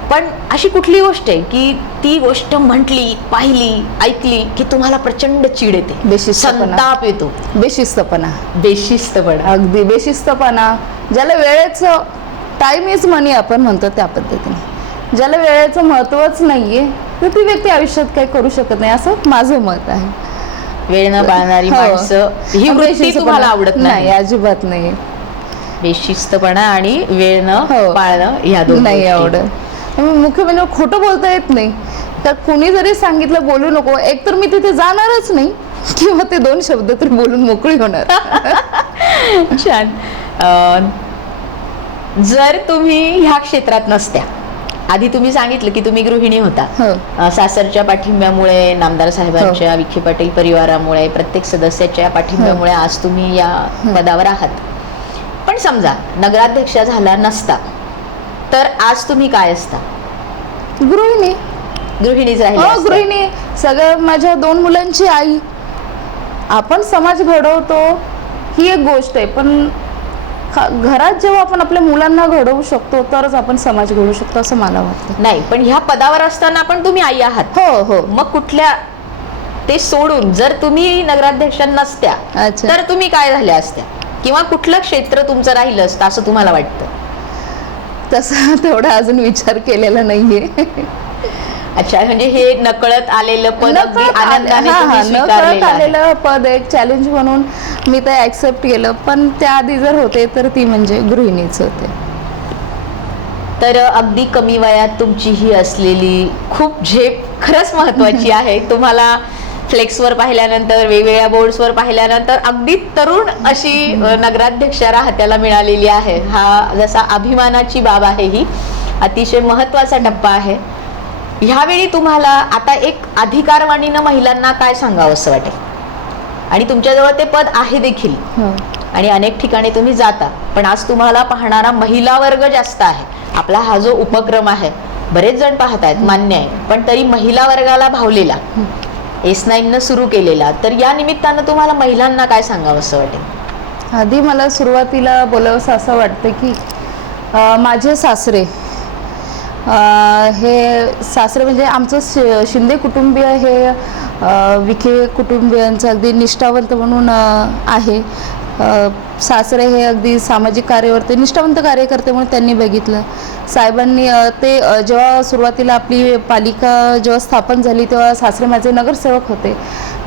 पण अशी कुठली गोष्ट आहे की ती गोष्ट म्हटली, पाहिली, ऐकली की तुम्हाला प्रचंड चीड येते, बेशिस्तपणा. संताप येतो? बेशिस्तपणा. बेशिस्तपणा. अगदी बेशिस्तपणा. ज्याला वेळेचं, टाइम इज मनी आपण म्हणतो त्या पद्धतीने, ज्याला वेळेचं महत्वच नाहीये तर ती व्यक्ती आयुष्यात काही करू शकत नाही, असं माझं मत आहे. वेळ न पाळणारी हो. माणसं ही वृत्ती बेशिस्तपणा. तुम्हाला आवडत नाही? अजिबात नाही. बेशिस्तपणा आणि वेळ न हो. पाळणं ह्या दोन नाही गोष्टी. आवडत. मुख्य म्हणजे खोटं बोलता येत नाही. तर कुणी जरी सांगितलं बोलू नको, एक तर मी तिथे जाणारच नाही किंवा ते 2 शब्द तरी बोलून मोकळी होणार. छान. जर तुम्ही ह्या क्षेत्रात नसत्या, आधी तुम्ही सांगितलं की तुम्ही गृहिणी होता, हो. सासरच्या पाठिंब्यामुळे, नामदार साहेबांच्या, विखे पाटील परिवारामुळे, प्रत्येक सदस्याच्या पाठिंब्यामुळे आज तुम्ही या पदावर आहात. पण समजा नगराध्यक्षा झाला नसता तर आज तुम्ही काय असता? गृहिणी. गृहिणीच राहिली हो, असता. गृहिणी. सगळं माझ्या 2 मुलांची आई. आपण समाज घडवतो ही एक गोष्ट आहे, पण घरात जेव्हा आपण आपल्या मुलांना घडवू शकतो तरच आपण समाज घडवू शकतो असं मला वाटतं. नाही, पण ह्या पदावर असताना पण तुम्ही आई आहात. हो हो. मग कुठल्या ते सोडून जर तुम्ही नगराध्यक्षा नसत्या अच्छा. तर तुम्ही काय झाल्या असत्या किंवा कुठलं क्षेत्र तुमचं राहिलं असतं असं तुम्हाला वाटतं? तसं तेवढा अजून विचार केलेला नाहीये. अच्छा, म्हणजे हे नकळत आलेलं पद अगदी आनंदाने तुम्ही नकळत स्वीकारलेलं आहे. आलेलं पद एक चॅलेंज म्हणून मी ते ऍक्सेप्ट केलं. पण त्याआधी जर होते तर ती म्हणजे गृहिणीच होते. तर अगदी कमी वयात तुमची ही असलेली खूप झेप खरंच महत्वाची आहे. तुम्हाला फ्लेक्सवर पाहिल्यानंतर, वेगवेगळ्या बोर्ड्सवर पाहिल्यानंतर अगदी तरुण अशी नगराध्यक्ष राहत्याला मिळालेली आहे. हा जसा अभिमानाची बाब आहे, ही अतिशय महत्वाचा टप्पा आहे. ह्यावेळी तुम्हाला आता एक अधिकारवाणीनं महिलांना काय सांगावं असं वाटेल? आणि तुमच्याजवळ ते पद आहे देखील आणि अनेक ठिकाणी तुम्ही जाता, पण आज तुम्हाला पाहणारा महिला वर्ग जास्त आहे. आपला हा जो उपक्रम आहे, बरेच जण पाहत आहेत, मान्य आहे, पण तरी महिला वर्गाला भावलेला, S9 सुरू केलेला, तर या निमित्तानं तुम्हाला महिलांना काय सांगावं असं वाटेल? आधी मला सुरुवातीला बोलावंसं असं वाटतं की माझे सासरे, हे सासरे म्हणजे आमचं शिंदे कुटुंबीय हे विखे कुटुंबियांचं अगदी निष्ठावंत म्हणून आहे. सासरे हे अगदी सामाजिक कार्यावरती निष्ठावंत कार्यकर्ते म्हणून त्यांनी बघितलं. साहेबांनी ते जेव्हा सुरुवातीला आपली पालिका जेव्हा स्थापन झाली तेव्हा सासरे माझे नगरसेवक होते.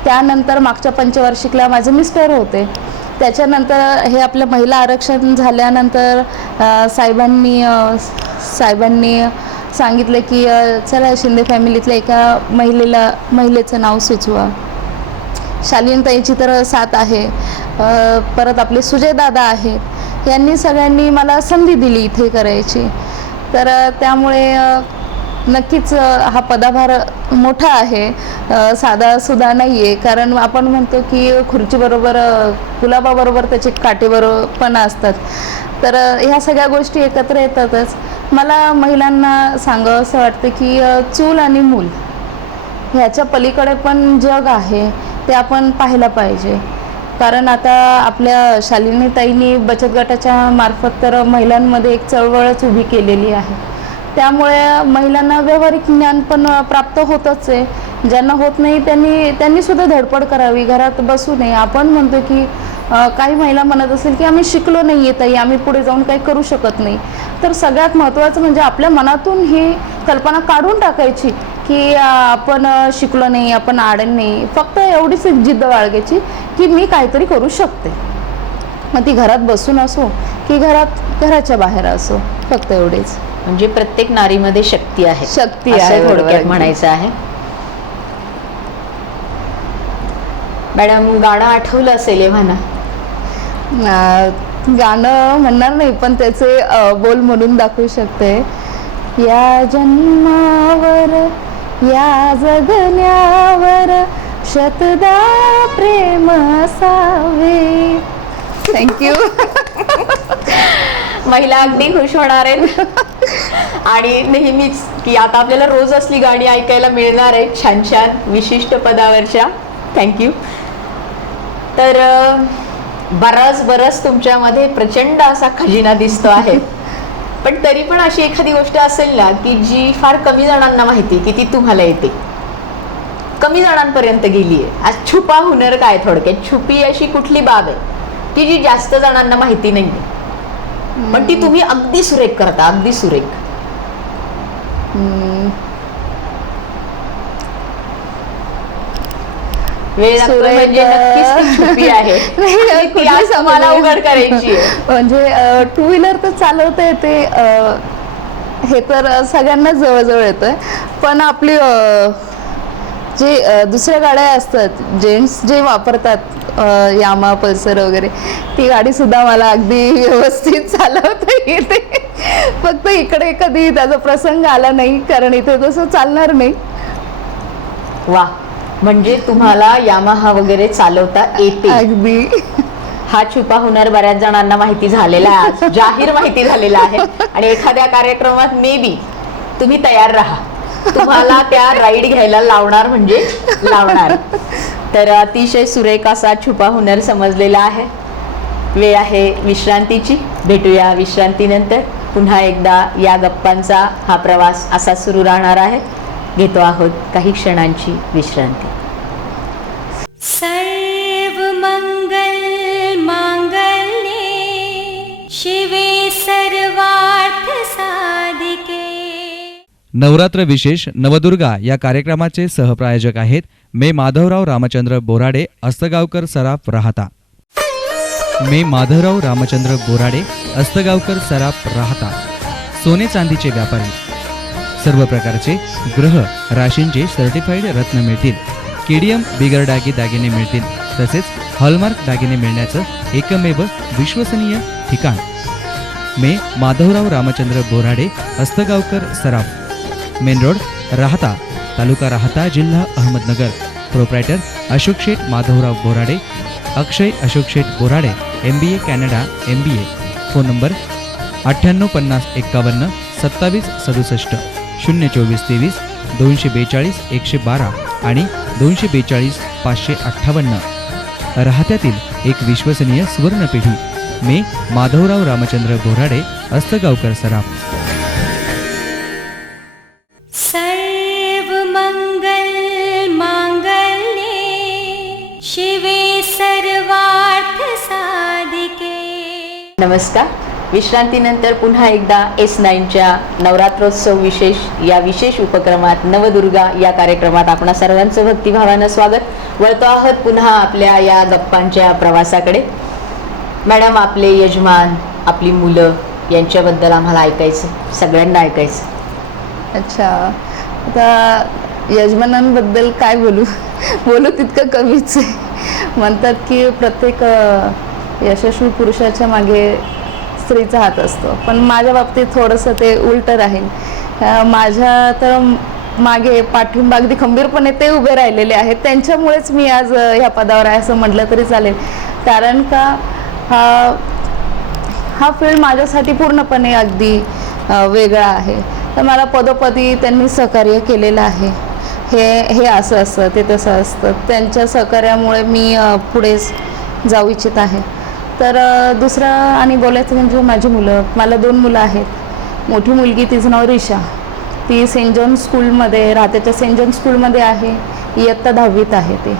त्यानंतर मागच्या पंचवार्षिकला माझे मिस्टर होते. त्याच्यानंतर हे आपलं महिला आरक्षण झाल्यानंतर साहेबांनी सांगितलं की चला शिंदे फॅमिलीतल्या एका महिलेचं नाव सुचवा. शालीनताईची तर साथ आहे, परत आपले सुजय दादा आहेत, यांनी सगळ्यांनी मला संधी दिली इथे करायची. तर त्यामुळे नक्कीच हा पदाभार मोठा आहे, साधा सुद्धा नाही आहे. कारण आपण म्हणतो की खुर्चीबरोबर गुलाबाबरोबर त्याचे काटेबरोबर पण असतात. तर ह्या सगळ्या गोष्टी एकत्र येतातच. मला महिलांना सांगावं असं वाटतं की चूल आणि मूल ह्याच्या पलीकडे पण जग आहे, ते आपण पाहायला पाहिजे. कारण आता आपल्या शालिनीताईंनी बचत गटाच्या मार्फत तर महिलांमध्ये एक चळवळच उभी केलेली आहे. त्यामुळे महिलांना व्यावहारिक ज्ञान पण प्राप्त होतच आहे. ज्यांना होत नाही त्यांनी सुद्धा धडपड करावी, घरात बसू नये. आपण म्हणतो की काही महिला म्हणत असेल की आम्ही शिकलो नाही आहे ताई, आम्ही पुढे जाऊन काही करू शकत नाही. तर सगळ्यात महत्त्वाचं म्हणजे आपल्या मनातून ही कल्पना काढून टाकायची की आपण शिकलो नाही, आपण आडण नाही. फक्त एवढीच एक जिद्द बाळगायची की मी काहीतरी करू शकते. मग ती घरात बसून असो की घराच्या बाहेर असो, फक्त एवढेच. म्हणजे प्रत्येक नारीमध्ये शक्ती आहे, शक्ती आहे थोडक्यात म्हणायचं आहे. मॅडम, गाणं आठवलं असेल म्हणा. गाणं म्हणणार नाही, पण त्याचे बोल म्हणून दाखवू शकते. या जन्मावर या जगण्यावर शतदा प्रेम असावे. थँक्यू. महिला अगदी खुश होणार आहेत आणि नेहमीच की आता आपल्याला रोज असली गाणी ऐकायला मिळणार आहेत, छान छान विशिष्ट पदावरच्या. थँक्यू. तर बरस तुमच्यामध्ये प्रचंड असा खजिना दिसतो आहे, पण तरी पण अशी एखादी गोष्ट असेल ना की जी फार कमी जणांना माहिती की ती तुम्हाला येते, कमी जणांपर्यंत गेली आहे. आज छुपा हुनर काय? थोडक्यात छुपी अशी कुठली बाब आहे की जी जास्त जणांना माहिती नाही, पण ती तुम्ही अगदी सुरेख करता, अगदी सुरेख? वेळ लागतो म्हणजे नक्कीच ती छुपी आहे, ती आज तुम्हाला उघड करायची आहे. म्हणजे टू व्हीलर तर चालवता येते, हे तर सगळ्यांनाच जवळजवळ येतं. पण आपली जे दुसऱ्या गाड्या असतात, जेंट्स जे वापरतात, यामा पल्सर वगैरे, ती गाडी सुद्धा मला अगदी व्यवस्थित चालवता येते. फक्त इकडे कधी त्याचा प्रसंग आला नाही, कारण इथे तसं चालणार नाही. वा, म्हणजे तुम्हाला यामाहा वगैरे चालवता येते अगदी. हा छुपा हुनर बऱ्याच जणांना माहिती झालेला आहे, जाहीर माहिती झालेला आहे. आणि एखाद्या कार्यक्रमात मे बी तुम्ही तयार राहा, तुम्हाला त्या राईड घ्यायला लावणार म्हणजे लावणार. तर अतिशय सुरेख असा छुपा हुनर समजलेला आहे. वेळ आहे विश्रांतीची. भेटूया विश्रांतीनंतर. पुन्हा एकदा या गप्पांचा हा प्रवास असा सुरू राहणार आहे. घेतो आहोत काही क्षणांची विश्रांती. सर्वमंगल मांगल्ये शिवे सर्वार्थ साधिके. नवरात्र विशेष नवदुर्गा या कार्यक्रमाचे सहप्रायोजक आहेत मे माधवराव रामचंद्र बोराडे, अस्तगावकर सराफ, राहता. मे माधवराव रामचंद्र बोराडे, अस्तगावकर सराफ, राहता. सोने चांदीचे व्यापारी. सर्व प्रकारचे ग्रह राशींचे सर्टिफाईड रत्न मिळतील. केडीएम बिगर डागी दागिने मिळतील. तसेच हॉलमार्क दागिने मिळण्याचं एकमेव विश्वसनीय ठिकाण. मे माधवराव रामचंद्र बोराडे, अस्तगावकर सराफ, मेन रोड, राहता, तालुका राहता, जिल्हा Ahmednagar. Proprietor Ashok Sheth Madhavrao Borade, Akshay Ashok Sheth Borade, MBA Canada MBA. Phone number 985051 2767, 02423 242 112 आणि 242 558. राहत्यातील एक विश्वसनीय सुवर्ण पिढी. मे माधवराव रामचंद्र बोराडे, अस्तगावकर सराफ. सर्वमंगल मांगल्ये शिवे सर्वार्थ साधिके. नमस्कार. विश्रांतीनंतर पुन्हा एकदा S9च्या नवरात्रोत्सव विशेष या विशेष उपक्रमात नवदुर्गा या कार्यक्रमात आपणा सर्वांचं भक्तिभावानं स्वागत. वळतो आहोत पुन्हा आपल्या या गप्पांच्या प्रवासाकडे. मॅडम, आपले यजमान, आपली मुलं यांच्याबद्दल आम्हाला ऐकायचं, सगळ्यांना ऐकायचं. अच्छा, आता यजमानांबद्दल काय बोलू तितकं कमीच आहे. म्हणतात की प्रत्येक यशस्वी पुरुषाच्या मागे स्त्रीचा हात असतो, पण माझ्या बाबतीत थोडंसं ते उलटं राहील. माझ्या तर मागे पाठिंबा अगदी खंबीरपणे ते उभे राहिलेले आहेत. त्यांच्यामुळेच मी आज ह्या पदावर आहे असं म्हटलं तरी चालेल. कारण का हा फील्ड माझ्यासाठी पूर्णपणे अगदी वेगळा आहे. तर मला पदोपदी त्यांनी सहकार्य केलेलं आहे. हे असं असतं, ते तसं असतं. त्यांच्या सहकार्यामुळे मी पुढे जाऊ इच्छित आहे. तर दुसरं आणि बोलायचं म्हणजे माझी मुलं. मला 2 मुलं आहेत. मोठी मुलगी, तिचं नाव रिशा, ती सेंट जॉन स्कूलमध्ये, राहत्याच्या सेंट जॉन स्कूलमध्ये आहे. इयत्ता 10वीत आहे ते.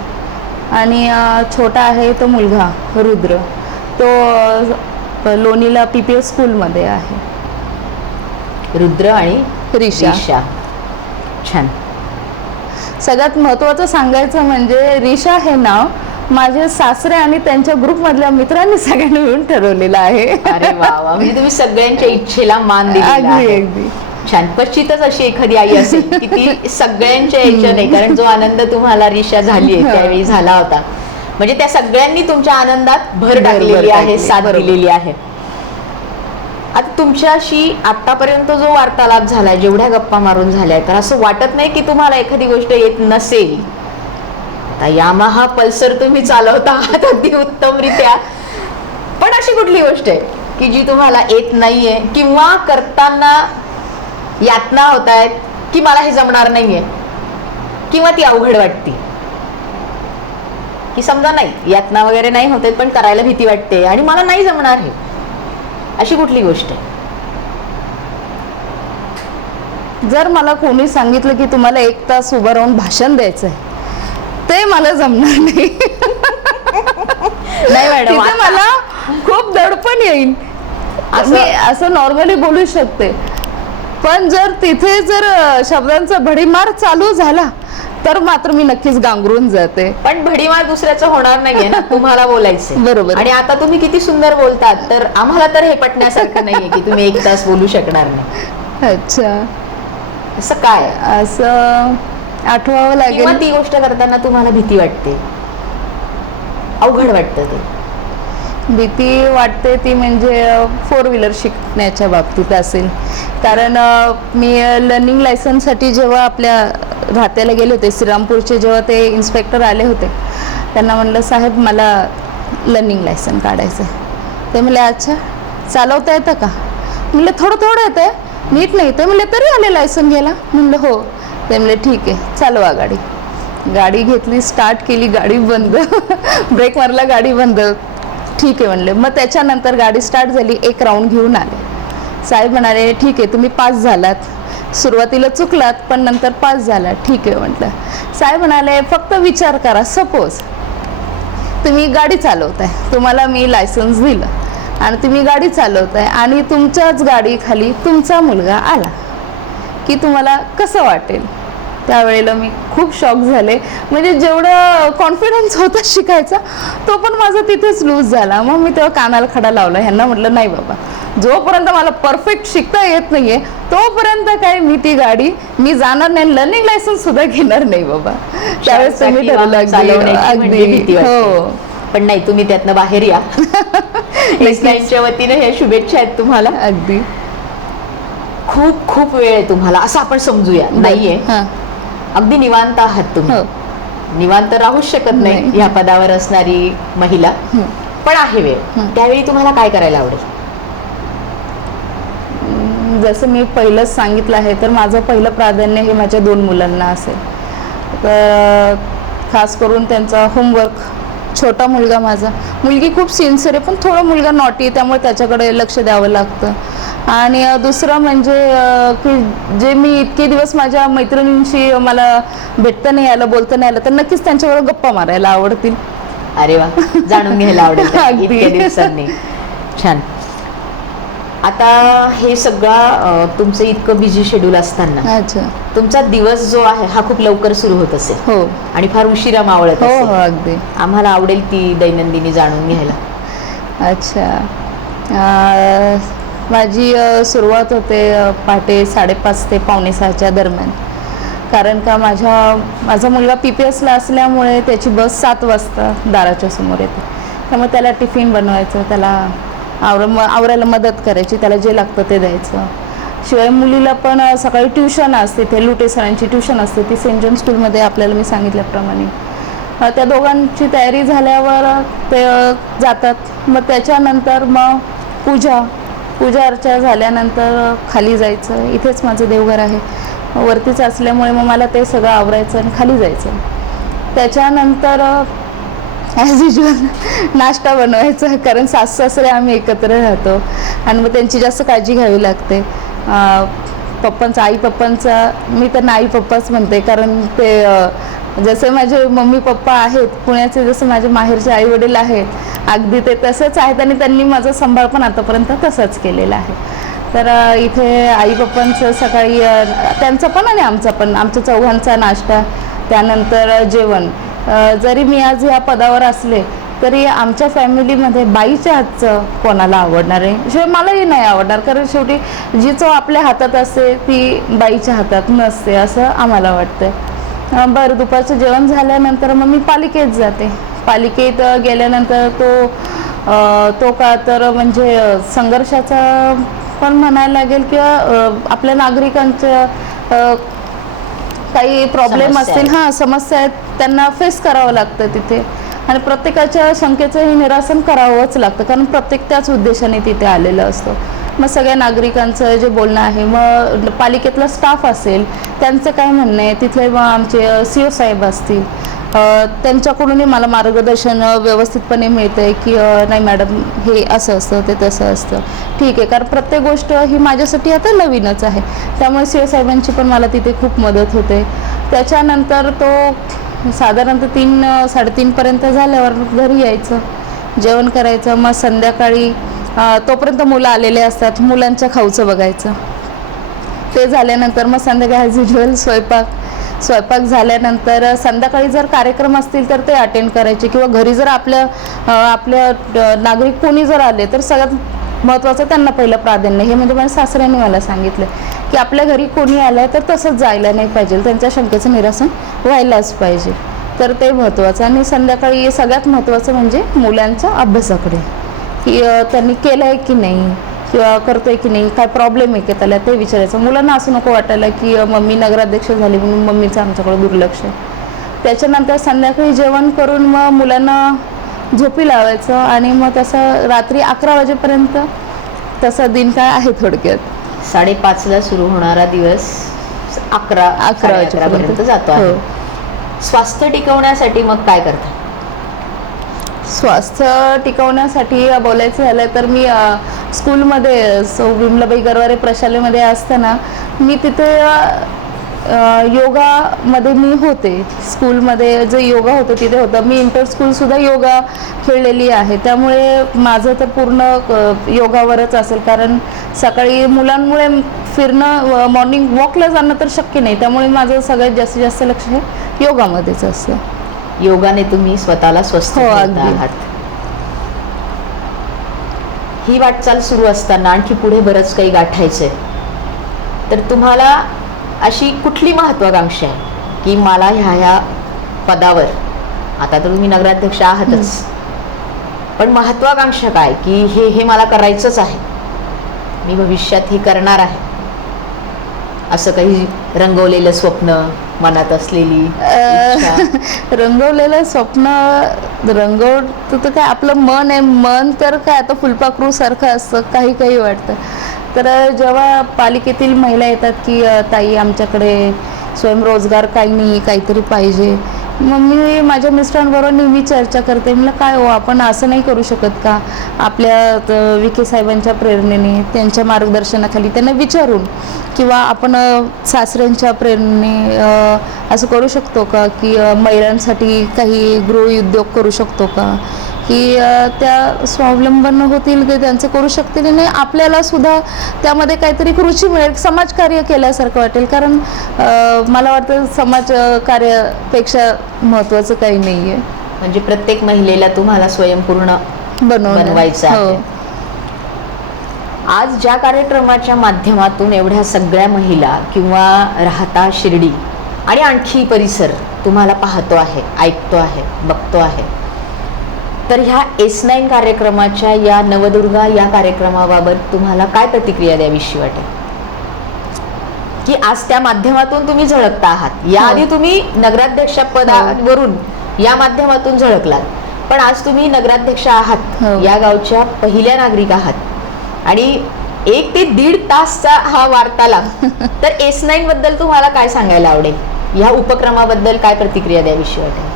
आणि छोटा आहे तो मुलगा रुद्र, तो लोणीला PPS स्कूलमध्ये आहे. रुद्र आणि रिशा. छान. सगळ्यात महत्त्वाचं सांगायचं म्हणजे रिशा हे नाव माझे सासरे आणि त्यांच्या ग्रुपमधल्या मित्रांनी सगळ्यांनी मिळून ठरवलेलं आहे. अरे वा वा, म्हणजे तुम्ही सगळ्यांच्या इच्छेला मान दिलेला आहे. अगदी छान. क्वचितच अशी एखादी आई असेल की ती सगळ्यांच्या इच्छा नाही, कारण जो आनंद तुम्हाला रिशा झाली आहे त्यावेळी झाला होता, म्हणजे त्या सगळ्यांनी तुमच्या आनंदात भर टाकलेली आहे, साथ दिलेली आहे. आता तुमच्याशी आतापर्यंत जो वार्तालाप झालाय, जेवढ्या गप्पा मारून झाल्या, तर असं वाटत नाही की तुम्हाला एखादी गोष्ट येत नसेल. आता यामाहा पल्सर तुम्ही चालवता आहात अगदी उत्तमरित्या, पण अशी कुठली गोष्ट आहे की जी तुम्हाला येत नाहीये किंवा करताना यातना होत आहेत की मला हे जमणार नाहीये किंवा ती अवघड वाटते, की समजा नाही यातना वगैरे नाही होत आहेत पण करायला भीती वाटते आणि मला नाही जमणार हे, अशी कुठली गोष्ट आहे? जर मला कोणी सांगितलं की तुम्हाला 1 तास उभं राहून भाषण द्यायचंय, ते मला जमणार नाही. नाही मॅडम, तिथे मला खूप दडपण येईल. मी असं नॉर्मली बोलू शकते, पण जर तिथे शब्दांचा भडीमार चालू झाला तर मात्र मी नक्कीच गांगरून जाते. पण भडीमार दुसऱ्याचं होणार नाहीये ना, तुम्हाला बोलायचं. बरोबर. आणि आता तुम्ही किती सुंदर बोलतात, तर आम्हाला तर हे पटण्यासारखं नाहीये की तुम्ही 1 तास बोलू शकणार नाही. अच्छा, असं काय? असं आठवावं लागेल. किंवा ती गोष्ट करताना तुम्हाला भीती वाटते, अवघड वाटतं ते? भीती वाटते ती म्हणजे 4 व्हीलर शिकण्याच्या बाबतीत असेल. कारण मी लर्निंग लायसन्ससाठी जेव्हा आपल्या राहत्याला गेले होते, श्रीरामपूरचे जेव्हा ते इन्स्पेक्टर आले होते, त्यांना म्हणलं साहेब मला लर्निंग लायसन काढायचं आहे. ते म्हणले अच्छा चालवता येतं का? म्हणलं थोडं थोडं येतं आहे, नीट नाही. ते म्हणले तरी आले लायसन घ्यायला? म्हणलं हो. ते म्हणले ठीक आहे चालवा गाडी. गाडी घेतली, स्टार्ट केली, गाडी बंद. ब्रेक मारला, गाडी बंद. ठीक आहे म्हणले. मग त्याच्यानंतर गाडी स्टार्ट झाली, 1 राऊंड घेऊन आले. साहेब म्हणाले ठीक आहे तुम्ही पास झालात, सुरुवातीला चुकलात पण नंतर पास झालात. ठीक आहे म्हटलं. साहेब म्हणाले फक्त विचार करा, सपोज तुम्ही गाडी चालवताय, तुम्हाला मी लायसन्स दिलं आणि तुम्ही गाडी चालवताय आणि तुमच्याच गाडीखाली तुमचा मुलगा आला की तुम्हाला कसं वाटेल? त्यावेळेला मी खूप शॉक झाले. म्हणजे जेवढं कॉन्फिडन्स होता शिकायचा तो पण माझा तिथेच लूज झाला. मग मी तेव्हा कानाला खडा लावला. ह्यांना म्हटलं नाही बाबा, जोपर्यंत मला परफेक्ट शिकता येत नाहीये तोपर्यंत काय मी ती गाडी मी जाणार नाही, लर्निंग लायसन्स सुद्धा घेणार नाही बाबा. त्यावेळेस तुम्ही ठरवलं चालवण्याची म्हणजे भीती अगदी. वाटते. हो पण नाही, तुम्ही त्यातनं बाहेर या. S9च्या वतीने ह्या शुभेच्छा आहेत तुम्हाला. अगदी. खूप खूप वेळ आहे तुम्हाला असं आपण समजूया. नाहीये, हा. अगदी निवांत आहात तुम्ही. हो. निवांत राहूच शकत नाही नाही. ह्या पदावर असणारी महिला. पण आहे वेळ, त्यावेळी तुम्हाला काय करायला आवडेल? जसं मी पहिलंच सांगितलं आहे तर माझं पहिलं प्राधान्य हे माझ्या 2 मुलांना असेल. तर खास करून त्यांचा होमवर्क, छोटा मुलगा माझा, मुलगी खूप सिन्सिअर आहे पण थोडा मुलगा नॉटी आहे त्यामुळे त्याच्याकडे लक्ष द्यावं लागतं. आणि दुसरं म्हणजे की जे मी इतके दिवस माझ्या मैत्रिणींशी मला भेटता नाही आलं, बोलता नाही आलं, तर नक्कीच त्यांच्याबरोबर गप्पा मारायला आवडतील. अरे वा, जाणून घ्यायला आवडेल त्यांना अगदी. इतक्या दिवसांनी. छान. आता हे सगळं तुमचं इतकं बिझी शेड्यूल असताना अच्छा. तुमचा दिवस जो आहे हा खूप लवकर सुरू होत असेल हो आणि फार उशिरा मावळत हो हो असेल. अगदी. आम्हाला आवडेल ती दैनंदिनी जाणून घ्यायला. अच्छा. माझी सुरुवात होते पहाटे 5:30 ते 5:45च्या दरम्यान. कारण का माझा मुलगा PPSला असल्यामुळे त्याची बस 7 वाजता दाराच्या समोर येते. त्यामुळे त्याला टिफिन बनवायचं, त्याला आवरायला मदत करायची, त्याला जे लागतं ते द्यायचं. शिवाय मुलीला पण सकाळी ट्युशन असते, ते लुटे सरांची ट्युशन असते, ती सेंट जॉन स्कूलमध्ये आपल्याला मी सांगितल्याप्रमाणे. त्या दोघांची तयारी झाल्यावर ते जातात. मग त्याच्यानंतर मग पूजा अर्चा झाल्यानंतर खाली जायचं. इथेच माझं देवघर आहे, वरतीच असल्यामुळे मग मला ते सगळं आवरायचं आणि खाली जायचं. त्याच्यानंतर ॲज युजल नाश्ता बनवायचा, कारण सासू-सासरे आम्ही एकत्र राहतो आणि मग त्यांची जास्त काळजी घ्यावी लागते. आई पप्पांचा मी त्यांना आई पप्पाच म्हणते, कारण ते जसे माझे मम्मी पप्पा आहेत पुण्याचे, जसं माझे माहेरचे आई वडील आहेत, अगदी ते तसंच आहेत आणि त्यांनी माझा सांभाळ पण आतापर्यंत तसाच केलेला आहे. तर इथे आई पप्पांचं सकाळी त्यांचं पण आणि आमचा पण, आमच्या चौघांचा नाश्ता, त्यानंतर जेवण. जरी मी आज ह्या पदावर असले तरी आमच्या फॅमिलीमध्ये बाईच्या हातचं कोणाला आवडणार आहे, शिवाय मलाही नाही आवडणार, कारण शेवटी जी चव आपल्या हातात असते ती बाईच्या हातात नसते असं आम्हाला वाटतं. बरं, दुपारचं जेवण झाल्यानंतर मग मी पालिकेत जाते. पालिकेत गेल्यानंतर तो का तर म्हणजे संघर्षाचा पण म्हणायला लागेल, किंवा आपल्या नागरिकांच्या काही प्रॉब्लेम असतील, समस्या आहेत, त्यांना फेस करावं लागतं तिथे. आणि प्रत्येकाच्या शंकेचंही निरासन करावंच लागतं, कारण प्रत्येक त्याच उद्देशाने तिथे आलेलं असतं. मग सगळ्या नागरिकांचं जे बोलणं आहे, मग पालिकेतला स्टाफ असेल त्यांचं काय म्हणणं आहे, तिथले मग आमचे CO साहेब असतील, त्यांच्याकडूनही मला मार्गदर्शन व्यवस्थितपणे मिळतं आहे की नाही मॅडम हे असं असतं, ते तसं असतं, ठीक आहे. कारण प्रत्येक गोष्ट ही माझ्यासाठी आता नवीनच आहे, त्यामुळे CO साहेबांची पण मला तिथे खूप मदत होते. त्याच्यानंतर तो साधारणतः 3-3:30पर्यंत झाल्यावर घरी यायचं, जेवण करायचं. मग संध्याकाळी तोपर्यंत मुलं आलेले असतात, मुलांच्या खाऊचं बघायचं. ते झाल्यानंतर मग संध्याकाळी ॲज युजल स्वयंपाक झाल्यानंतर संध्याकाळी जर कार्यक्रम असतील तर ते अटेंड करायचे, किंवा घरी जर आपल्या नागरिक कोणी जर आले तर सगळ्यात महत्त्वाचं त्यांना पहिलं प्राधान्य. हे म्हणजे माझ्या सासऱ्यांनी मला सांगितलं की आपल्या घरी कोणी आलं तर तसंच जायला नाही पाहिजे, त्यांच्या शंकेचं निरसन व्हायलाच पाहिजे, तर ते महत्त्वाचं. आणि संध्याकाळी सगळ्यात महत्त्वाचं म्हणजे मुलांच्या अभ्यासाकडे, की त्यांनी केलं आहे की नाही, किंवा करतोय की नाही, काय प्रॉब्लेम आहे की त्याला, ते विचारायचं. मुलांना असं नको वाटायला की मम्मी नगराध्यक्ष झाली म्हणून मम्मीचं आमच्याकडे दुर्लक्ष. त्याच्यानंतर संध्याकाळी जेवण करून मग मुलांना झोपी लावायचं आणि मग तसं रात्री 11 वाजेपर्यंत तसं दिनकाळ आहे थोडक्यात. 5:30ला सुरू होणारा दिवस 11 वाजेपर्यंत जातो आहे. स्वास्थ्य टिकवण्यासाठी मग काय करता? स्वास्थ्य टिकवण्यासाठी बोलायचं झालं तर मी स्कूलमध्ये विमलाबाई गरवारे प्रशालेमध्ये असताना मी तिथे योगामध्ये मी होते. स्कूलमध्ये जे योगा होतं तिथे होतं. मी इंटर स्कूलसुद्धा योगा खेळलेली आहे, त्यामुळे माझं तर पूर्ण योगावरच असेल, कारण सकाळी मुलांमुळे फिरणं, मॉर्निंग वॉकला जाणं तर शक्य नाही, त्यामुळे माझं सगळ्यात जास्तीत जास्त लक्ष हे योगामध्येच असतं. योगाने तुम्ही स्वतःला स्वस्थ हो, ठेवता अगदी. आहात. ही वाटचाल सुरू असताना आणखी पुढे बरंच काही गाठायचंय, तर तुम्हाला अशी कुठली महत्वाकांक्षा आहे की मला ह्या पदावर, आता तर तुम्ही नगराध्यक्ष आहातच, पण महत्वाकांक्षा काय की हे मला करायचंच आहे, मी भविष्यात हे करणार आहे, असं काही रंगवलेलं स्वप्न, मनात असलेली इच्छा? रंगवलेलं स्वप्न रंगवत तर काय आपलं मन आहे, मन तर काय आता फुलपाखरू सारखं असतं, काही काही वाटतं. तर जेव्हा पालिकेतील महिला येतात की ताई आमच्याकडे स्वयंरोजगार काही नाही, काहीतरी पाहिजे, मग मी माझ्या मिस्टरांबरोबर नेहमी चर्चा करते. म्हणलं काय हो, आपण असं नाही करू शकत का, आपल्या विखे साहेबांच्या प्रेरणेने, त्यांच्या मार्गदर्शनाखाली त्यांना विचारून, किंवा आपण सासऱ्यांच्या प्रेरणेने असं करू शकतो का की महिलांसाठी काही गृहउद्योग करू शकतो का, की त्या स्वावलंबन होतील, ते त्यांचं करू शकतील आणि आपल्याला सुद्धा त्यामध्ये काहीतरी रुची मिळेल, समाजकार्य केल्यासारखं वाटेल. कारण मला वाटतं समाजकार्यापेक्षा महत्त्वाचं काही नाही आहे. म्हणजे प्रत्येक महिलेला तुम्हाला स्वयंपूर्ण बनवायचं आहे. आज ज्या कार्यक्रमाच्या माध्यमातून एवढ्या सगळ्या महिला किंवा राहता शिर्डी आणि आणखी परिसर तुम्हाला पाहतो आहे, ऐकतो आहे, बघतो आहे, तर ह्या S9 कार्यक्रमाच्या या नवदुर्गा या कार्यक्रमाबाबत तुम्हाला काय प्रतिक्रिया द्यावीशी वाटेल? की आज त्या माध्यमातून तुम्ही झळकता आहात, याआधी तुम्ही नगराध्यक्ष पदावरून या माध्यमातून झळकलात, पण आज तुम्ही नगराध्यक्ष आहात, या गावच्या पहिल्या नागरिक आहात आणि 1 ते 1.5 तासचा हा वार्तालाप. तर S9 बद्दल तुम्हाला काय सांगायला आवडेल? ह्या उपक्रमाबद्दल काय प्रतिक्रिया द्यावीशी वाटेल?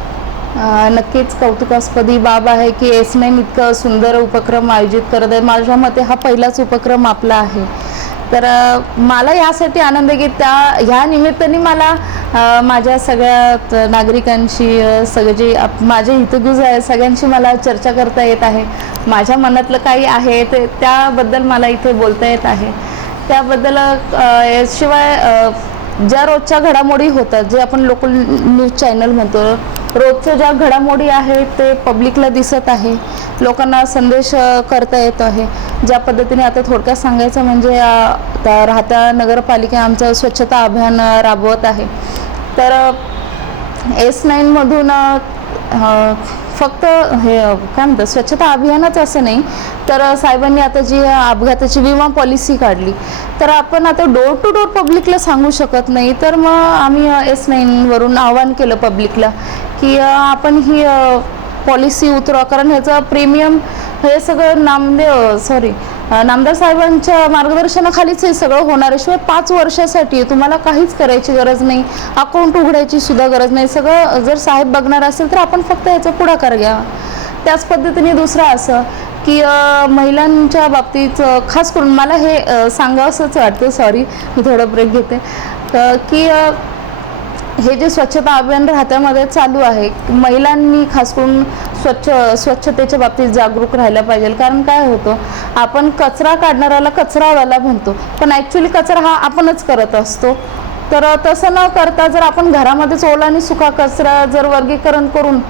नक्कीच कौतुकास्पदी बाब आहे की S9 इतकं सुंदर उपक्रम आयोजित करत आहे. माझ्या मते हा पहिलाच उपक्रम आपला आहे. तर मला यासाठी आनंद आहे की ह्या निमित्ताने मला माझ्या सगळ्या नागरिकांशी, सगळे जे माझे हितगुज आहे सगळ्यांशी मला चर्चा करता येत आहे. माझ्या मनातलं काही आहे ते त्याबद्दल मला इथे बोलता येत आहे. त्याबद्दल शिवाय ज्या रोजच्या घडामोडी होतात, जे आपण लोकल न्यूज चॅनल म्हणतो, रोजच्या ज्या घडामोडी आहेत ते पब्लिकला दिसत आहे, लोकांना संदेश करता येत आहे. ज्या पद्धतीने आता थोडक्यात सांगायचं म्हणजे राहता नगरपालिका आमचं स्वच्छता अभियान राबवत आहे. तर S9 मधून फक्त हे काय म्हणतात स्वच्छता अभियानच असं नाही, तर साहेबांनी आता जी अपघाताची विमा पॉलिसी काढली, तर आपण आता डोर टू डोर पब्लिकला सांगू शकत नाही. तर मग आम्ही S9 वरून आवाहन केलं पब्लिकला की आपण ही पॉलिसी उतरवा, कारण ह्याचं प्रीमियम हे सगळं नामदार साहेबांच्या मार्गदर्शनाखालीच हे सगळं होणार आहे. शिवाय 5 वर्षासाठी तुम्हाला काहीच करायची गरज नाही, अकाउंट उघडायची सुद्धा गरज नाही. सगळं जर साहेब बघणार असेल तर आपण फक्त याचा पुढाकार घ्या. त्याच पद्धतीने दुसरं असं की महिलांच्या बाबतीत खास करून मला हे सांगावंसंच वाटतं, सॉरी मी थोडं ब्रेक घेते, की हे जे स्वच्छता अभियान राहत्यामध्ये चालू आहे, महिलांनी खास करून स्वच्छतेच्या बाबतीत जागरूक राहायला पाहिजे. कारण काय होतं, आपण कचरा काढणाऱ्याला कचरावाला म्हणतो, पण ॲक्च्युली कचरा हा आपणच करत असतो. तर तसं न करता जर आपण घरामध्येच ओला आणि सुका कचरा जर वर्गीकरण करून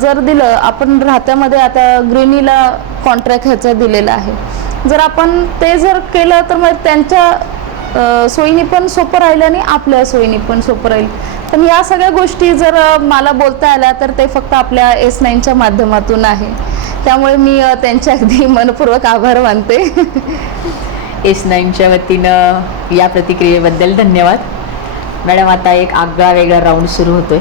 जर दिलं, आपण राहत्यामध्ये आता ग्रीनीला कॉन्ट्रॅक्ट ह्याचा दिलेला आहे, जर आपण ते जर केलं तर मग त्यांच्या सोयीने पण सोपं राहील आणि आपल्या सोयीने पण सोपं राहील. पण या सगळ्या गोष्टी जर मला बोलता आल्या तर ते फक्त आपल्या S9च्या माध्यमातून आहे. त्यामुळे मी त्यांचे अगदी मनपूर्वक आभार मानते. S9च्या वतीनं या प्रतिक्रियेबद्दल धन्यवाद. मॅडम, आता एक आगळा वेगळा राऊंड सुरू होतोय,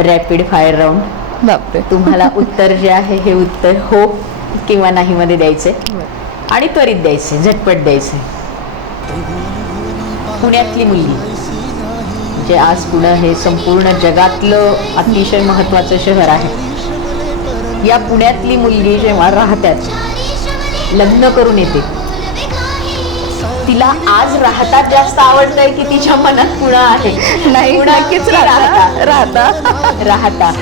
रॅपिड फायर राऊंड. बापरे. तुम्हाला उत्तर जे आहे हे उत्तर हो किंवा नाही मध्ये द्यायचे आणि त्वरित द्यायचे, झटपट द्यायचे. पुण्यातली मुलगी, जे आज पुणं हे संपूर्ण जगातलं अतिशय महत्त्वाचं शहर आहे, या पुण्यातली मुलगी जेव्हा राहत्यात लग्न करून येते, तिला आज राहतात जास्त आवडतंय की तिच्या मनात पुणं आहे? नाही, नक्कीच राहता.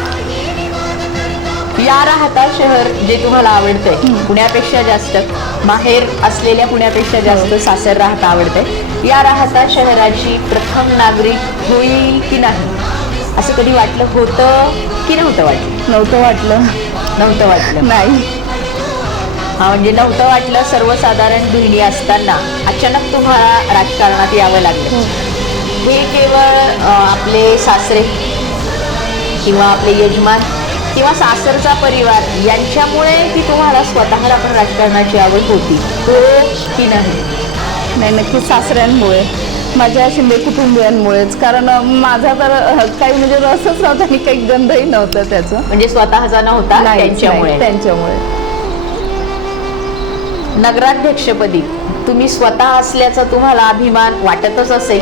या राहता शहर जे तुम्हाला आवडतंय पुण्यापेक्षा जास्त, बाहेर असलेल्या पुण्यापेक्षा जास्त सासर राहता आवडतंय, या राहता शहराची प्रथम नागरिक होईल की नाही असं कधी वाटलं होतं की नव्हतं वाटलं? नव्हतं वाटलं नाही. म्हणजे नव्हतं वाटलं, सर्वसाधारण गृहिणी असताना अचानक तुम्हाला राजकारणात यावं लागलं. हे केवळ आपले सासरे किंवा आपले यजमान किंवा सासरचा परिवार यांच्यामुळे की तुम्हाला स्वतःला पण राजकारणाची आवड होती, हो की नाही? नाही, नक्कीच सासऱ्यांमुळे, माझ्या शिंदे कुटुंबियांमुळेच. कारण माझा तर काही म्हणजे रसच नव्हता आणि काही गंधही नव्हतं त्याचं. म्हणजे स्वतःचा नव्हता, त्यांच्यामुळे. त्यांच्यामुळे नगराध्यक्षपदी तुम्ही स्वतः असल्याचा तुम्हाला अभिमान वाटतच असेल,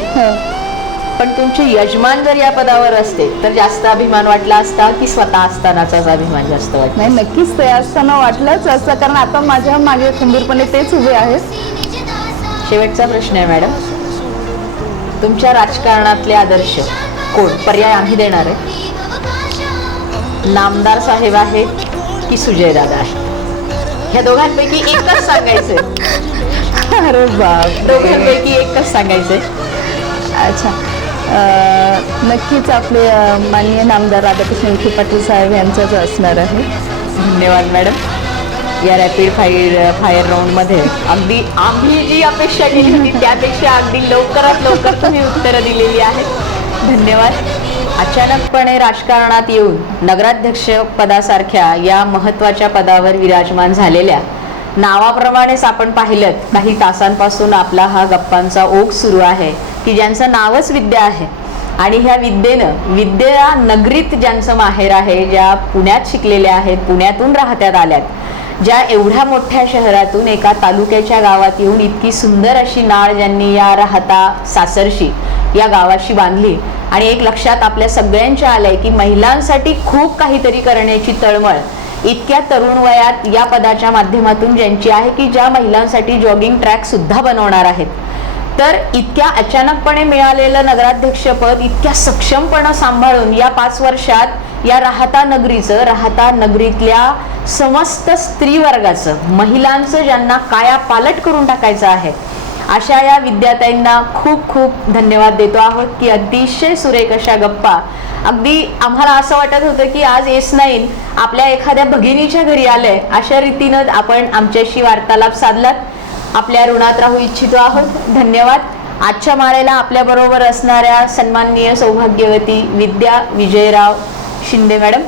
पण तुमचे यजमान जर या पदावर असते तर जास्त अभिमान वाटला असता की स्वतः असतानाचाच अभिमान जास्त वाटला? नाही, नक्कीच ते असताना वाटलंच असतं, कारण आता माझ्या मागे खंबीरपणे तेच उभे आहेत. शेवटचा प्रश्न आहे मॅडम, तुमच्या राजकारणातले आदर्श कोण? पर्याय आम्ही देणार आहे. नामदार साहेब आहेत की सुजय दादा आहेत? ह्या दोघांपैकी एकच सांगायचंय. अरे बाप, दोघांपैकी एकच सांगायचंय. अच्छा, नक्कीच आपले माननीय नामदार राधाकृष्ण विखे पाटील साहेब यांचंच असणार आहे. धन्यवाद मॅडम. या रॅपिड फायर राऊंडमध्ये अगदी आम्ही जी अपेक्षा केली होती त्यापेक्षा अगदी लवकरात लवकर तुम्ही उत्तरं दिलेली आहेत. धन्यवाद. अचानकपणे राजकारणात येऊन नगराध्यक्ष पदासारख्या या महत्त्वाच्या पदावर विराजमान झालेल्या, नावाप्रमाणेच आपण पाहिलं काही तासांपासून आपला हा गप्पांचा ओघ सुरू आहे की ज्यांचं नावच विद्या आहे आणि ह्या विद्या नगरीत ज्यांचं माहेर आहे, ज्या पुण्यात शिकलेल्या आहेत, पुण्यातून राहत्यात आल्यात, ज्या एवढ्या मोठ्या शहरातून एका तालुक्याच्या गावात येऊन इतकी सुंदर अशी नाळ ज्यांनी या राहता सासरशी या गावाशी बांधली आणि एक लक्षात आपल्या सगळ्यांच्या आलंय की महिलांसाठी खूप काहीतरी करण्याची तळमळ इतक्या तरुण वयात या पदाच्या माध्यमातून ज्यांची आहे की ज्या महिलांसाठी जॉगिंग ट्रॅक सुद्धा बनवणार आहेत. तर इतक्या अचानकपणे मिळालेलं नगराध्यक्षपद इतक्या सक्षमपणे सांभाळून या 5 वर्षात या राहता नगरीतल्या समस्त स्त्री वर्गाचं, महिलांचं ज्यांना काया पालट करून टाकायचं आहे, अशा या विद्याताईंना खूप खूप धन्यवाद देतो आहोत की अतिशय सुरेख अशा गप्पा. अगदी आम्हाला असं वाटत होतं की आज S9 आपल्या एखाद्या भगिनीच्या घरी आलंय अशा रीतीनं आपण आमच्याशी वार्तालाप साधलात. आपल्या ऋणात राहू इच्छितो आहोत. धन्यवाद. आजच्या माळेला आपल्याबरोबर असणाऱ्या सन्माननीय सौभाग्यवती विद्या विजयराव शिंदे मॅडम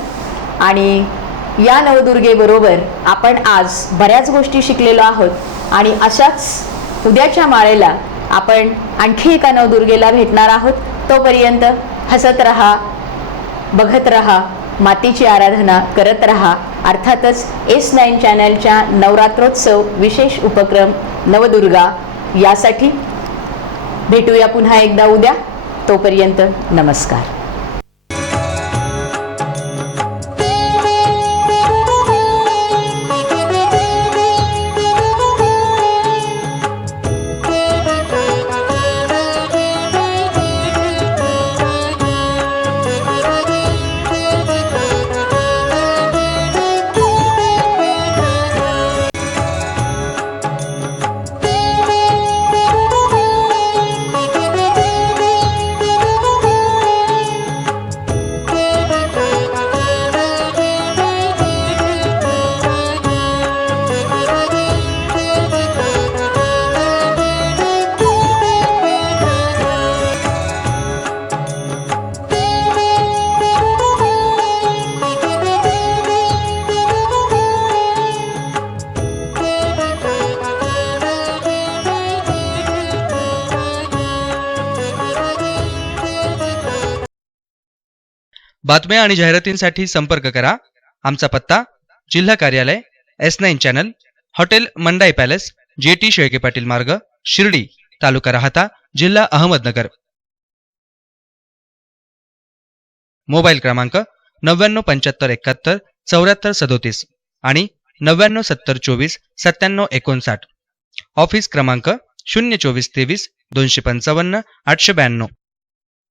आणि या नवदुर्गेबरोबर आपण आज बऱ्याच गोष्टी शिकलेलो आहोत आणि अशाच उद्याच्या माळेला आपण आणखी एका नवदुर्गेला भेटणार आहोत. तोपर्यंत हसत रहा, बघत रहा, मातीची आराधना करत रहा. अर्थातच S9 चॅनलच्या नवरात्रोत्सव विशेष उपक्रम नवदुर्गा यासाठी भेटूया पुन्हा एकदा उद्या. तोपर्यंत नमस्कार. बातम्या आणि जाहिरातींसाठी संपर्क करा. आमचा पत्ता जिल्हा कार्यालय S9 channel, hotel Mandai palace, JT Shelke Patil मार्ग, शिर्डी, तालुका राहता, जिल्हा अहमदनगर. मोबाईल क्रमांक 997571 7437 आणि 997024 9759. ऑफिस क्रमांक 02423 255 892.